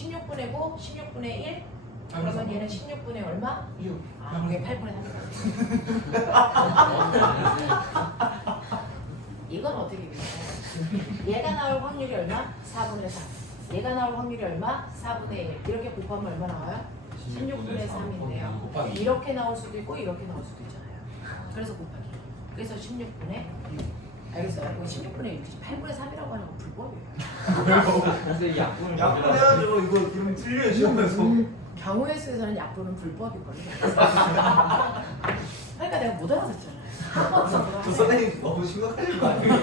16분의 9, 16분의 1. 그러면 얘는 16분의 얼마? 6. 아, 그게 8분의 3. 이건 어떻게 되나요? 얘가 나올 확률이 얼마? 4분의 3. 얘가 나올 확률이 얼마? 4분의 1. 이렇게 곱하면 얼마 나와요? 16분의 3인데요. 곱하기. 이렇게 나올 수도 있고 이렇게 나올 수도 있잖아요. 그래서 곱하기. 그래서 16분의 6. 알겠어요? 이거 16분의 6이지. 8분의 3이라고 하는 건 불법이에요. 근데 이 약분을 약분해야죠. 이거 그럼 틀려요 시험에서. 경우의 수에서는 약분은 불법이거든요. 그러니까 내가 못 알아듣잖아요. 저 선생님 너무 심각하신 거 아니에요?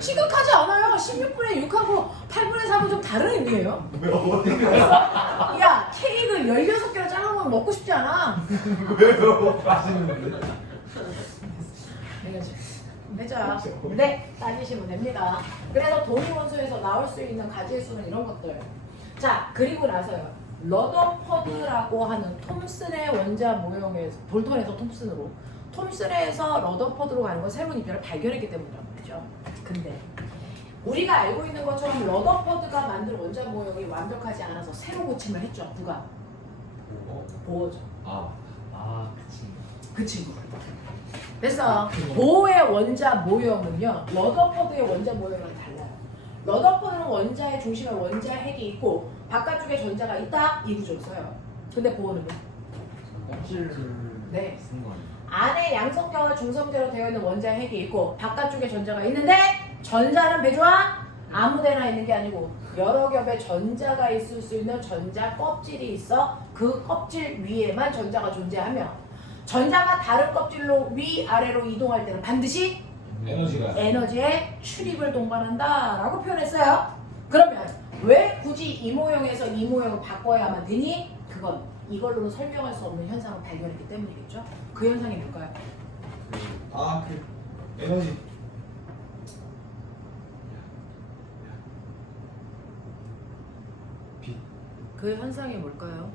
심각하지 않아요. 16분의 6하고 8분의 3은 좀 다른 의미예요. 왜요? 야, 케이크를 16개로 잘라먹으면 먹고 싶지 않아. 왜요? 맛있는데. 되죠? 네, 따지시면 됩니다. 그래서 동위원소에서 나올 수 있는 가지의 수는 이런 것들. 자, 그리고 나서요. 러더퍼드라고 하는 톰슨의 원자 모형에서 볼턴에서 톰슨으로 톰슨에서 러더퍼드로 가는 건 새로운 입자를 발견했기 때문이란 말이죠. 근데 우리가 알고 있는 것처럼 러더퍼드가 만든 원자 모형이 완벽하지 않아서 새로 고침을 했죠. 누가? 보어죠. 그치. 그 친구. 그래서 보어의 원자 모형은요, 러더퍼드의 원자 모형이랑 달라요. 러더퍼드는 원자의 중심에 원자 핵이 있고 바깥쪽에 전자가 있다 이 구조로 써요. 근데 보어는요? 껍질을 네. 쓴 거 아니야? 안에 양성자와 중성자로 되어 있는 원자 핵이 있고 바깥쪽에 전자가 있는데 전자는 배주와 아무데나 있는 게 아니고 여러 겹의 전자가 있을 수 있는 전자 껍질이 있어. 그 껍질 위에만 전자가 존재하며 전자가 다른 껍질로 위아래로 이동할 때는 반드시 에너지의 출입을 동반한다라고 표현했어요. 그러면 왜 굳이 이 모형에서 이 모형을 바꿔야만 되니? 그건 이걸로는 설명할 수 없는 현상을 발견했기 때문이겠죠. 그 현상이 뭘까요? 그 에너지. 그 현상이 뭘까요?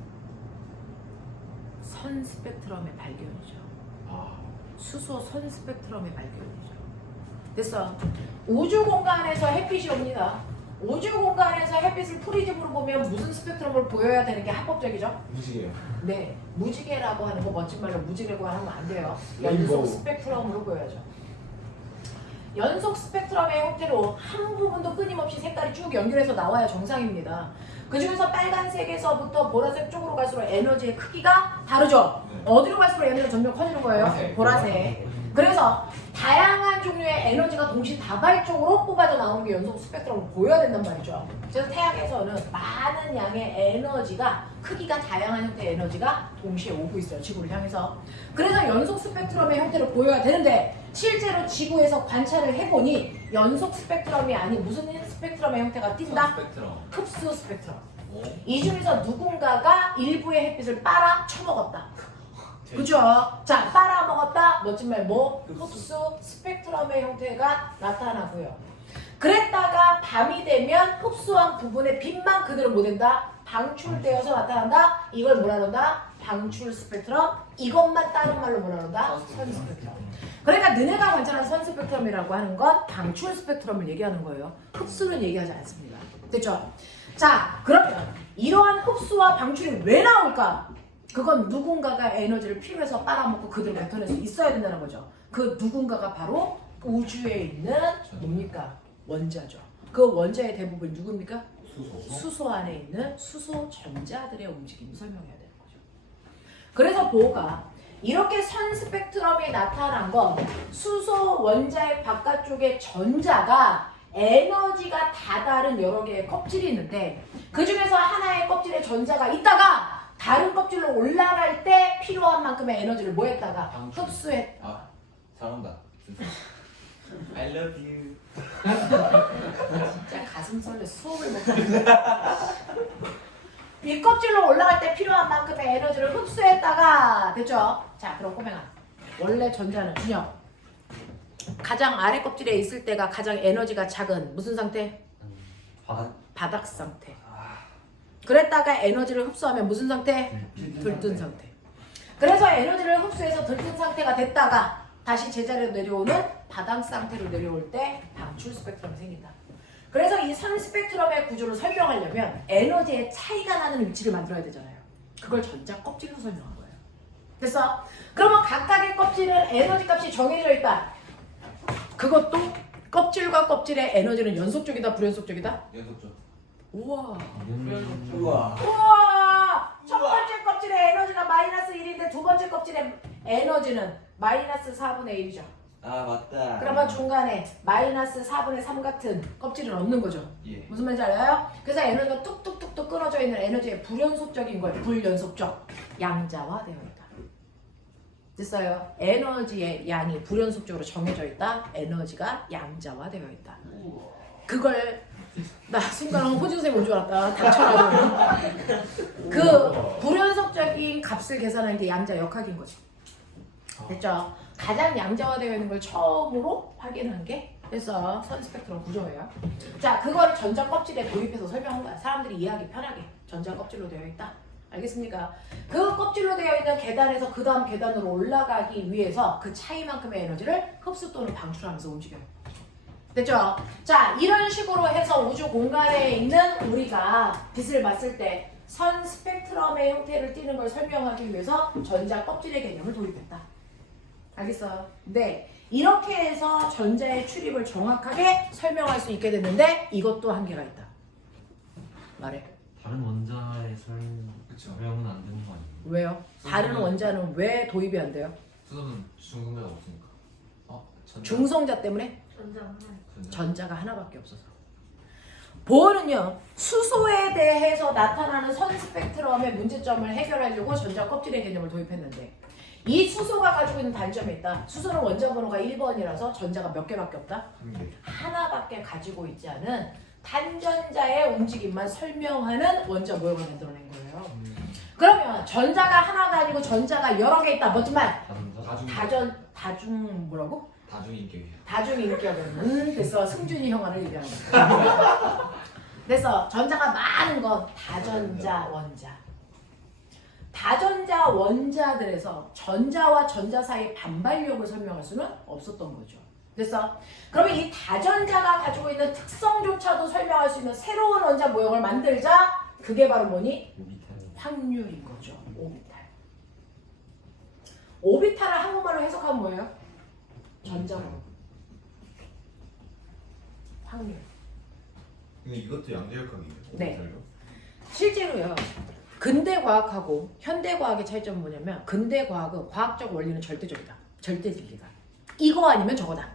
선 스펙트럼의 발견이죠. 수소 선 스펙트럼의 발견이죠. 됐어. 우주 공간에서 햇빛이 옵니다. 우주 공간에서 햇빛을 프리즘으로 보면 무슨 스펙트럼을 보여야 되는 게 합법적이죠? 무지개요. 네, 무지개라고 하는 거 멋진 말로 무지개라고 하는 거 안 돼요. 레인보우. 연속 스펙트럼으로 보여야죠. 연속 스펙트럼의 형태로 한 부분도 끊임없이 색깔이 쭉 연결해서 나와야 정상입니다. 그 중에서 빨간색에서부터 보라색 쪽으로 갈수록 에너지의 크기가 다르죠. 네. 어디로 갈수록 에너지가 점점 커지는 거예요? 보라색. 보라색. 그래서 다양한 종류의 에너지가 동시다발적으로 뽑아져 나오는 게 연속 스펙트럼으로 보여야 된단 말이죠. 그래서 태양에서는 많은 양의 에너지가 크기가 다양한 형태의 에너지가 동시에 오고 있어요. 지구를 향해서. 그래서 연속 스펙트럼의 형태를 보여야 되는데 실제로 지구에서 관찰을 해보니 연속 스펙트럼이 아닌 무슨 스펙트럼의 형태가 띈다? 스펙트럼. 흡수 스펙트럼. 이 중에서 누군가가 일부의 햇빛을 빨아 처먹었다. 그죠? 자, 빨아먹었다. 멋진 말 뭐? 흡수 스펙트럼의 형태가 나타나고요. 그랬다가 밤이 되면 흡수한 부분의 빛만 그대로 못 된다. 방출되어서 나타난다. 이걸 뭐라 그런다? 방출 스펙트럼. 이것만 다른 말로 뭐라 그런다? 선 스펙트럼. 그러니까 너네가 관찰한 선 스펙트럼이라고 하는 건 방출 스펙트럼을 얘기하는 거예요. 흡수는 얘기하지 않습니다. 됐죠? 자, 그러면 이러한 흡수와 방출이 왜 나올까? 그건 누군가가 에너지를 필요해서 빨아먹고 그대로 뱉어낼 수 있어야 된다는 거죠. 그 누군가가 바로 우주에 있는 뭡니까? 원자죠. 그 원자의 대부분 누굽니까? 수소 안에 있는 수소 전자들의 움직임을 설명해야 되는 거죠. 그래서 보호가 이렇게 선 스펙트럼이 나타난 건 수소 원자의 바깥쪽에 전자가 에너지가 다 다른 여러 개의 껍질이 있는데 그 중에서 하나의 껍질에 전자가 있다가 다른 껍질로 올라갈 때 필요한 만큼의 에너지를 뭐 했다가 흡수했. 잘한다. I love you. 진짜 가슴 설레 수업을 못 이 껍질로 올라갈 때 필요한 만큼의 에너지를 흡수했다가 됐죠? 자, 그럼 꼬맹아 원래 전자는 준혁 가장 아래 껍질에 있을 때가 가장 에너지가 작은 무슨 상태? 바닥 상태. 그랬다가 에너지를 흡수하면 무슨 상태? 들뜬 상태. 그래서 에너지를 흡수해서 들뜬 상태가 됐다가 다시 제자리로 내려오는 바닥 상태로 내려올 때 방출 스펙트럼이 생긴다. 그래서 이 선 스펙트럼의 구조를 설명하려면 에너지의 차이가 나는 위치를 만들어야 되잖아요. 그걸 전자 껍질로 설명한 거예요. 됐어? 그러면 각각의 껍질은 에너지 값이 정해져 있다. 그것도 껍질과 껍질의 에너지는 연속적이다, 불연속적이다? 연속적. 우와. 우와. 우와! 첫 번째 껍질의 에너지가 마이너스 1인데 두 번째 껍질의 에너지는 마이너스 4분의 1이죠. 아 맞다. 그러면 중간에 마이너스 4분의 3 같은 껍질은 없는 거죠. 예. 무슨 말인지 알아요? 그래서 에너지가 뚝뚝뚝뚝 끊어져 있는 에너지의 불연속적인 거예요. 불연속적. 양자화되어 있다. 됐어요? 에너지의 양이 불연속적으로 정해져 있다. 에너지가 양자화되어 있다. 그걸 나 순간 호준 쌤 온 줄 알았다. 닥쳐가지고. 그 불연속적인 값을 계산하는 게 양자 역학인 거지. 됐죠? 가장 양자화되어 있는 걸 처음으로 확인한 게 그래서 선 스펙트럼 구조예요. 자, 그거를 전자 껍질에 도입해서 설명한 거야. 사람들이 이해하기 편하게. 전자 껍질로 되어 있다. 알겠습니까? 그 껍질로 되어 있는 계단에서 그 다음 계단으로 올라가기 위해서 그 차이만큼의 에너지를 흡수 또는 방출하면서 움직여요. 됐죠? 자, 이런 식으로 해서 우주 공간에 있는 우리가 빛을 봤을 때 선 스펙트럼의 형태를 띠는 걸 설명하기 위해서 전자 껍질의 개념을 도입했다. 알겠어요? 네. 이렇게 해서 전자의 출입을 정확하게 설명할 수 있게 됐는데 이것도 한계가 있다. 말해. 다른 원자의 그쵸. 설명은 안 되는 거 아니에요? 왜요? 다른 원자는 왜 도입이 안 돼요? 수소는 중성자가 없으니까. 전자. 중성자 때문에? 전자. 전자가 하나밖에 없어서. 보어는요, 수소에 대해서 나타나는 선 스펙트럼의 문제점을 해결하려고 전자 껍질의 개념을 도입했는데 이 수소가 가지고 있는 단점이 있다. 수소는 원자 번호가 1번이라서 전자가 몇 개밖에 없다? 한 개. 하나밖에 가지고 있지 않은 단전자의 움직임만 설명하는 원자 모형을 만들어낸 거예요. 그러면 전자가 하나가 아니고 전자가 여러 개 있다. 멋진 말. 다른가? 다중 뭐라고? 다중인격이에요. 다중인격은 됐어. 승준이 형아를 얘기하는 거야. 됐어. 전자가 많은 건 다전자 원자. 다전자 원자들에서 전자와 전자 사이의 반발력을 설명할 수는 없었던 거죠. 됐어? 그러면 이 다전자가 가지고 있는 특성조차도 설명할 수 있는 새로운 원자 모형을 만들자. 그게 바로 뭐니? 오비탈. 확률인 거죠. 오비탈. 오비탈을 한국말로 해석하면 뭐예요? 전자모. 확률. 근데 이것도 양자역학이에요. 네. 실제로요. 근대 과학하고 현대 과학의 차이점은 뭐냐면 근대 과학은 과학적 원리는 절대적이다. 절대 진리다. 이거 아니면 저거다.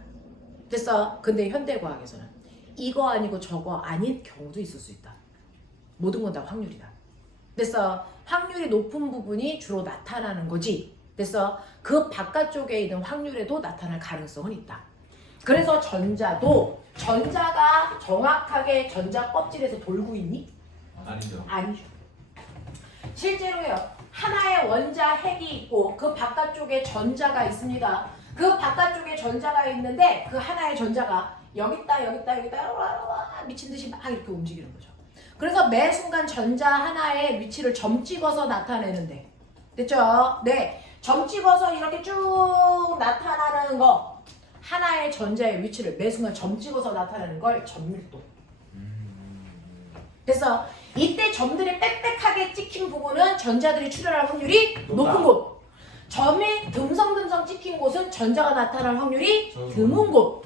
됐어? 근데 현대 과학에서는 이거 아니고 저거 아닌 경우도 있을 수 있다. 모든 건 다 확률이다. 됐어? 확률이 높은 부분이 주로 나타나는 거지. 됐어? 그 바깥쪽에 있는 확률에도 나타날 가능성은 있다. 그래서 전자도 전자가 정확하게 전자 껍질에서 돌고 있니? 아니죠. 아니죠. 실제로요. 하나의 원자 핵이 있고 그 바깥쪽에 전자가 있습니다. 그 바깥쪽에 전자가 있는데 그 하나의 전자가 여기 있다 여기 있다 여기 있다 미친 듯이 막 이렇게 움직이는 거죠. 그래서 매 순간 전자 하나의 위치를 점 찍어서 나타내는데 됐죠? 네. 점 찍어서 이렇게 쭉 나타나는 거 하나의 전자의 위치를 매 순간 점 찍어서 나타내는 걸 점밀도. 그래서 이때 점들이 빽빽하게 찍힌 부분은 전자들이 출현할 확률이 높은 곳. 점이 듬성듬성 찍힌 곳은 전자가 나타날 확률이 드문 곳.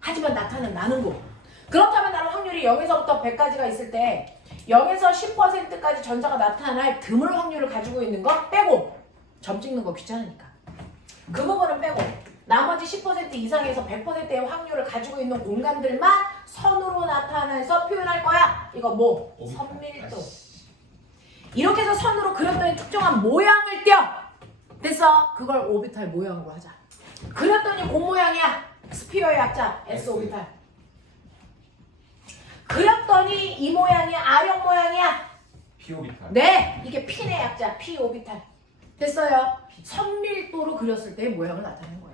하지만 나는 곳. 그렇다면 나는 확률이 0에서부터 100까지가 있을 때 0에서 10%까지 전자가 나타날 드물 확률을 가지고 있는 거 빼고 점 찍는 거 귀찮으니까 그 부분은 빼고 나머지 10% 이상에서 100%의 확률을 가지고 있는 공간들만 선으로 나타내서 표현할 거야. 이거 뭐? 선밀도. 이렇게 해서 선으로 그렸더니 특정한 모양을 띄어. 됐어? 그걸 오비탈 모양으로 하자. 그렸더니 공 모양이야. 스피어의 약자 S 오비탈. 그렸더니 이 모양이 R형 모양이야. P 오비탈. 네, 이게 P의 약자 P 오비탈. 됐어요? 선밀도로 그렸을 때의 모양을 나타내는 거예요.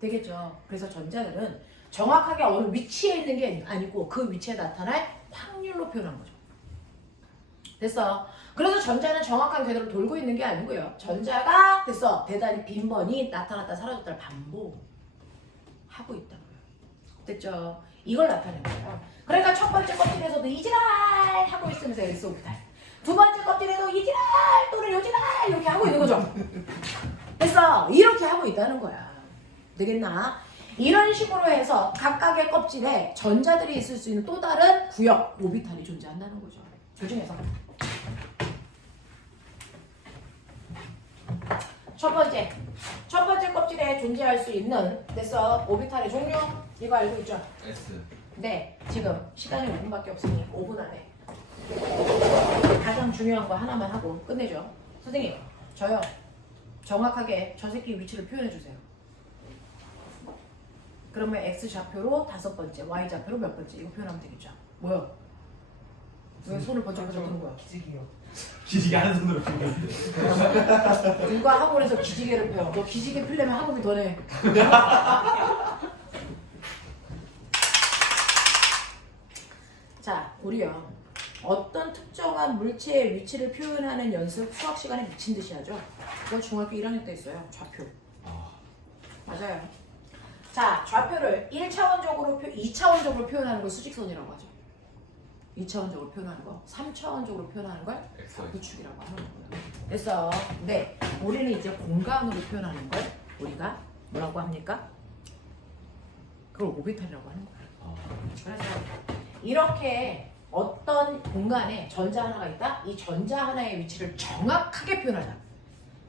되겠죠? 그래서 전자들은 정확하게 어느 위치에 있는 게 아니고 그 위치에 나타날 확률로 표현한 거죠. 됐어? 그래서 전자는 정확한 궤도를 돌고 있는 게 아니고요. 전자가 됐어. 대단히 빈번히 나타났다 사라졌다를 반복하고 있다고요. 됐죠? 이걸 나타낸 거예요. 그러니까 첫 번째 껍질에서도 이지랄 하고 있으면서 S 오비탈. 두 번째 껍질에도 이지랄 또는 요지랄 이렇게 하고 있는 거죠. 됐어. 이렇게 하고 있다는 거야. 되겠나? 이런 식으로 해서 각각의 껍질에 전자들이 있을 수 있는 또 다른 구역 오비탈이 존재한다는 거죠. 그 중에서 첫 번째 껍질에 존재할 수 있는 됐어 오비탈의 종류 이거 알고 있죠? S. 네, 지금 시간이 5분밖에 없으니 5분 안에 가장 중요한 거 하나만 하고 끝내죠. 선생님, 저요 정확하게 저 새끼 위치를 표현해 주세요. 그러면 X 좌표로 5번째, Y 좌표로 몇 번째 이거 표현하면 되겠죠. 뭐야? 왜 손을 번쩍번쩍 드는 거야? 기지개요. 기지개 한 손으로 피고. 누가 학원에서 기지개를 펴? 너 기지개 피려면 학원비 더 내. 자, 우리요. 어떤 특정한 물체의 위치를 표현하는 연습 수학 시간에 미친 듯이 하죠. 그건 중학교 1학년 때 있어요. 좌표. 맞아요. 자, 좌표를 1차원적으로 2차원적으로 표현하는 걸 수직선이라고 하죠. 2차원적으로 표현하는 거, 3차원적으로 표현하는 걸 좌표축이라고 하는 거고요. 그래서 네, 우리는 이제 공간으로 표현하는 걸 우리가 뭐라고 합니까? 그걸 오비탈이라고 하는 거예요. 그래서 이렇게 어떤 공간에 전자 하나가 있다? 이 전자 하나의 위치를 정확하게 표현하자.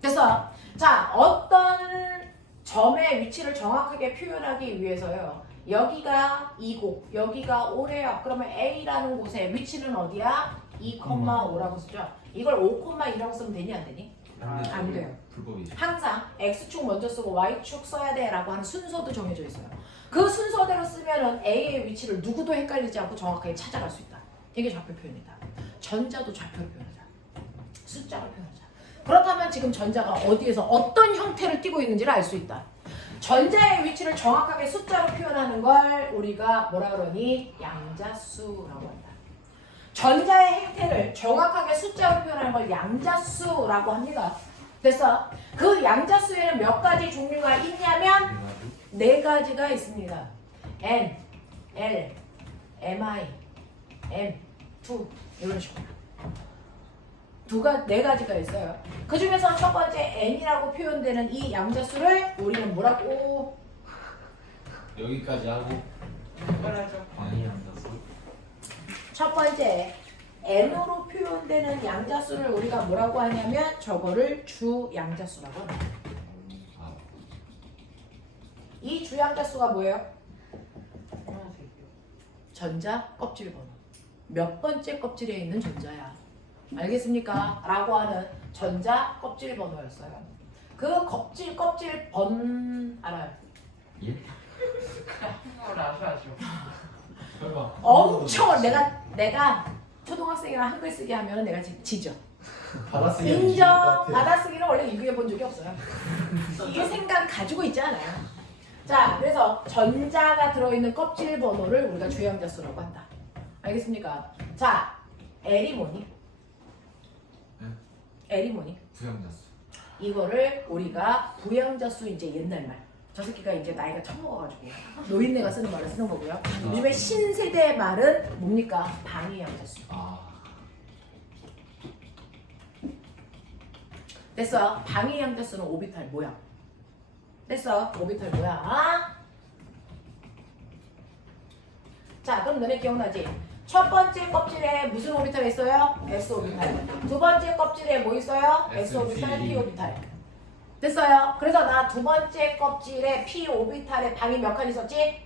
그래서 자, 어떤 점의 위치를 정확하게 표현하기 위해서요. 여기가 2고 여기가 5래요. 그러면 A라는 곳의 위치는 어디야? 2,5라고 쓰죠. 이걸 5,2라고 쓰면 되니 안 되니? 안 돼요. 불법이죠. 항상 X축 먼저 쓰고 Y축 써야 돼 라고 하는 순서도 정해져 있어요. 그 순서대로 쓰면은 A의 위치를 누구도 헷갈리지 않고 정확하게 찾아갈 수 있다. 이게 좌표 표현이다. 전자도 좌표를 표현하자. 숫자로 표현하자. 그렇다면 지금 전자가 어디에서 어떤 형태를 띠고 있는지를 알 수 있다. 전자의 위치를 정확하게 숫자로 표현하는 걸 우리가 뭐라 그러니? 양자수라고 한다. 전자의 행태를 정확하게 숫자로 표현하는 걸 양자수라고 합니다. 그래서 그 양자수에는 몇 가지 종류가 있냐면 4가지가 있습니다. N, L, MI, M, 2 이런 식으로 4가지가 있어요. 그 중에서 첫 번째 N이라고 표현되는 이 양자수를 우리는 뭐라고? 여기까지 하고. 많이 앉아서 첫 번째 N으로 표현되는 양자수를 우리가 뭐라고 하냐면 저거를 주양자수라고 합니다. 이 주양자수가 뭐예요? 전자 껍질 번호. 몇 번째 껍질에 있는 전자야. 알겠습니까? 라고 하는 전자 껍질 번호였어요. 그 껍질 번 알아요? 예? 설마. 엄청 내가 초등학생이랑 한글 쓰기 하면 내가 지죠. 받아쓰기 인정. 받아쓰기는 원래 이겨 본 적이 없어요. 이 생각 가지고 있지 않아요. 자, 그래서 전자가 들어있는 껍질 번호를 우리가 주양자수라고 한다. 알겠습니까? 자, L이 뭐니? 네? L이 뭐니? 부양자수. 이거를 우리가 부양자수 이제 옛날 말. 저 새끼가 이제 나이가 처먹어가지고 노인네가 쓰는 말을 쓰는 거고요. 요즘에 신세대의 말은 뭡니까? 방위양자수. 됐어. 방위양자수는 오비탈 모양. 됐어. 오비탈 모양. 자, 그럼 너네 기억나지? 첫 번째 껍질에 무슨 오비탈이 있어요? S 오비탈. 두 번째 껍질에 뭐 있어요? S 오비탈, P 오비탈. 됐어요? 그래서 나 두 번째 껍질에 P 오비탈에 방이 몇 칸 있었지?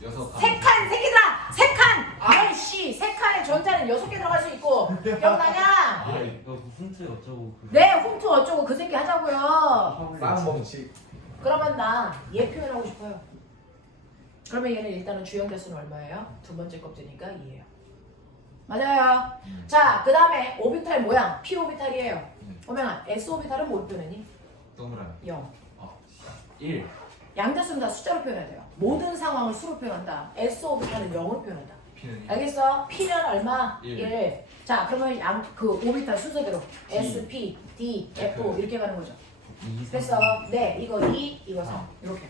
6칸. 3칸! 새끼들아! 3칸! 아이씨! 3칸에 전자는 6개 들어갈 수 있고 기억나냐? 이거 훈트 어쩌고 네! 홈투 어쩌고 그 새끼 하자고요. 쌍멈치. 그러면 나 얘 표현하고 싶어요. 그러면 얘는 일단은 주형자수는 얼마예요? 두 번째 껍질이니까 2예요. 맞아요. 자, 그 다음에 오비탈 모양 P 오비탈이에요. 오명아, S 오비탈은 뭘 표현하니? 동그라미. 0. 1. 양자수는 다 숫자로 표현해야 돼요. 모든 상황을 수로 표현한다. S 오비탈은 0을 표현한다. P는 알겠어? P는 얼마? 1. 1. 자, 그러면 그 오비탈 순서대로 D. S, P, D, F F. 이렇게 가는 거죠. 2, 3, 됐어. 네, 이거 2, 이거 3. 이렇게.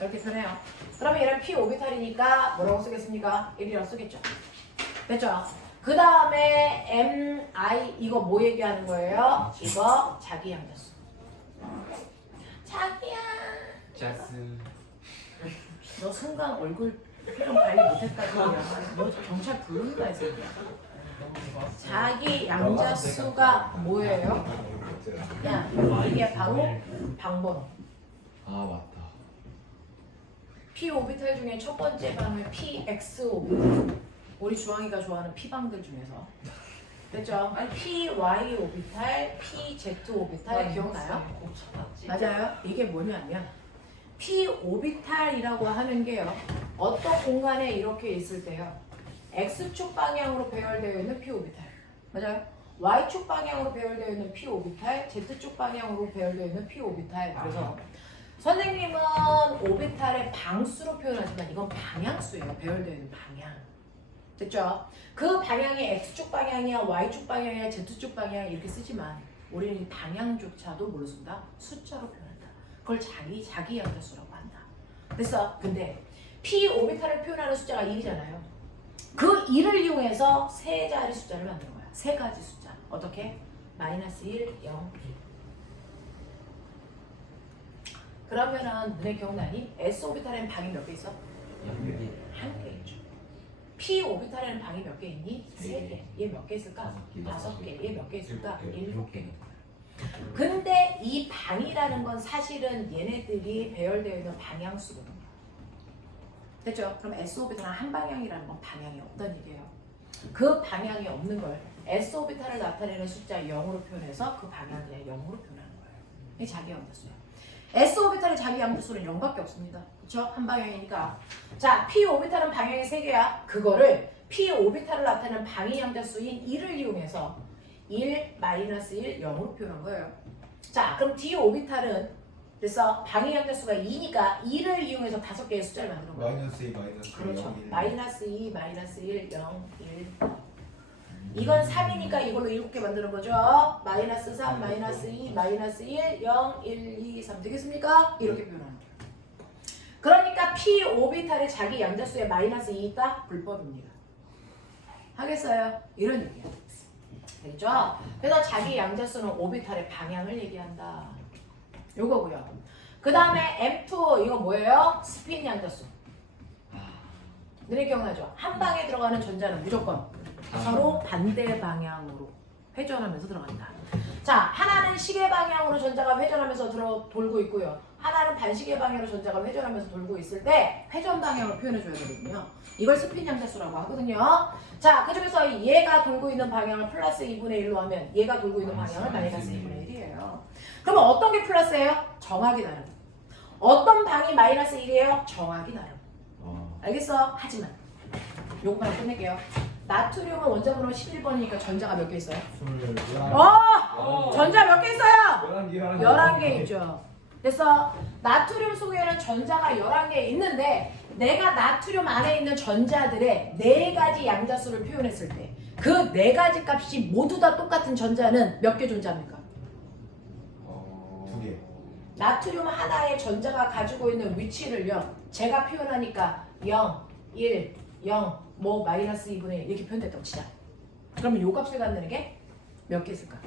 이렇게 표현해요. 그러면 얘는 p 오비탈이니까 뭐라고 쓰겠습니까? 1이라고 쓰겠죠. 됐죠? 그 다음에 mi 이거 뭐 얘기하는 거예요? 이거 자기 양자수. 자기야. 짜스. 너 순간 얼굴 표정 관리 못했다고요. 너 경찰 부른다 이 새끼야. 자기 양자수가 뭐예요? 야, 이게 바로 방번호. 아 맞다. p 오비탈 중에 첫 번째 방은 px 오비탈. 우리 주황이가 좋아하는 p방들 중에서. 됐죠? py 오비탈, pz 오비탈 기억나요? 맞아요. 이게 뭐냐면 p 오비탈이라고 하는 게요. 어떤 공간에 이렇게 있을 때요. x축 방향으로 배열되어 있는 p 오비탈. 맞아요? y축 방향으로 배열되어 있는 p 오비탈, z축 방향으로 배열되어 있는 p 오비탈. 그래서 선생님은 오비탈의 방수로 표현하지만 이건 방향수예요. 배열되어 있는 방향. 됐죠? 그 방향이 x축 방향이야, y축 방향이야, z축 방향 이렇게 쓰지만 우리는 이 방향조차도 뭘로 쓴다? 숫자로 표현한다. 그걸 자기 양자수라고 한다. 그래서 근데 p 오비탈을 표현하는 숫자가 1이잖아요. 그 1을 이용해서 세 자리 숫자를 만드는 거야. 세 가지 숫자. 어떻게? 마이너스 1, 0, 1. 그러면은 너네 기억나니? s 오비탈에는 방이 몇 개 있어? 한 개 있죠. p 오비탈에는 방이 몇 개 있니? 세 개. 얘 몇 개 있을까? 다섯 개. 얘 몇 개 있을까? 일곱 개. 근데 이 방이라는 건 사실은 얘네들이 배열되어 있는 방향수거든요. 됐죠? 그럼 s 오비탈은 한 방향이라는 건 방향이 없다는 얘기예요. 그 방향이 없는 걸 s 오비탈을 나타내는 숫자 0으로 표현해서 그 방향을 그냥 0으로 표현하는 거예요. 이게 자기 양자수예요. s 오비탈의 자기 양자수는 0밖에 없습니다. 그렇죠? 한 방향이니까. 자, p 오비탈은 방향이 3개야. 그거를 p 오비탈을 나타내는 방위 양자수인 1을 이용해서 1, 마이너스 1, 0으로 표현한 거예요. 자, 그럼 d 오비탈은 그래서 방위 양자수가 2니까 2를 이용해서 5개의 숫자를 만드는 거예요. 마이너스 2, 마이너스 2, 그렇죠. 1. 마이너스 2, 마이너스 1, 0, 1. 이건 3이니까 이걸로 7개 만드는 거죠. 마이너스 3, 마이너스 2, 마이너스 1, 0, 1, 2, 3 되겠습니까? 이렇게 표현하는 거예요. 그러니까 p 오비탈의 자기 양자수에 마이너스 2 있다? 불법입니다. 하겠어요? 이런 얘기야. 되겠죠? 그래서 자기 양자수는 오비탈의 방향을 얘기한다. 요거고요. 그 다음에 M2 이거 뭐예요? 스핀 양자수. 너네 기억나죠? 한 방에 들어가는 전자는 무조건 서로 반대 방향으로 회전하면서 들어간다. 자, 하나는 시계 방향으로 전자가 회전하면서 돌고 있고요. 하나는 반시계 방향으로 전자가 회전하면서 돌고 있을 때 회전 방향으로 표현해줘야 되거든요. 이걸 스핀 양자수라고 하거든요. 자, 그 중에서 얘가 돌고 있는 방향을 플러스 2분의 1로 하면 얘가 돌고 있는 방향은 마이너스 2분의 1이에요. 그러면 어떤 게 플러스예요? 정확히 다른. 어떤 방이 마이너스 1이에요? 정확히 다른. 알겠어? 하지만 요거만 끝낼게요. 나트륨은 원자번호 11번이니까 전자가 몇 개 있어요? 21. 전자 몇 개 있어요? 11개. 11개 있죠. 그래서 나트륨 속에는 전자가 11개 있는데 내가 나트륨 안에 있는 전자들의 4가지 양자수를 표현했을 때 그 4가지 값이 모두 다 똑같은 전자는 몇 개 존재합니까? 2개. 나트륨 하나의 전자가 가지고 있는 위치를요. 제가 표현하니까 0, 1, 0, 뭐 마이너스 2분의 1 이렇게 표현됐다고 치자. 그러면 요 값을 갖는 게 몇 개 있을까?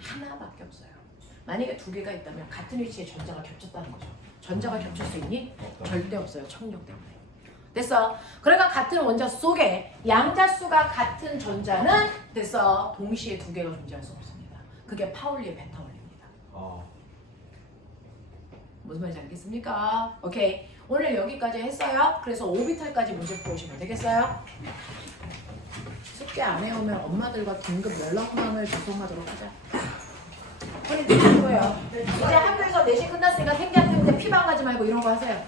하나밖에 없어요. 만약에 2개가 있다면 같은 위치에 전자가 겹쳤다는 거죠. 전자가 겹칠 수 있니? 절대 없어요. 청력 때문에. 됐어. 그러니까 같은 원자수 속에 양자수가 같은 전자는 됐어. 동시에 2개가 존재할 수 없습니다. 그게 파울리의 베타 원리입니다. 무슨 말인지 알겠습니까? 오케이. 오늘 여기까지 했어요. 그래서 오비탈까지 문제 풀어오시면 되겠어요? 숙제 안 해오면 엄마들과 긴급 연락망을 주송하도록 하자. 허리 드실 거예요. 이제 학교에서 4시 끝났으니까 생기한테 피방 가지 말고 이런 거 하세요.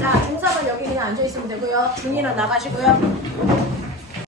자, 중3은 여기 그냥 앉아있으면 되고요. 중이는 나가시고요.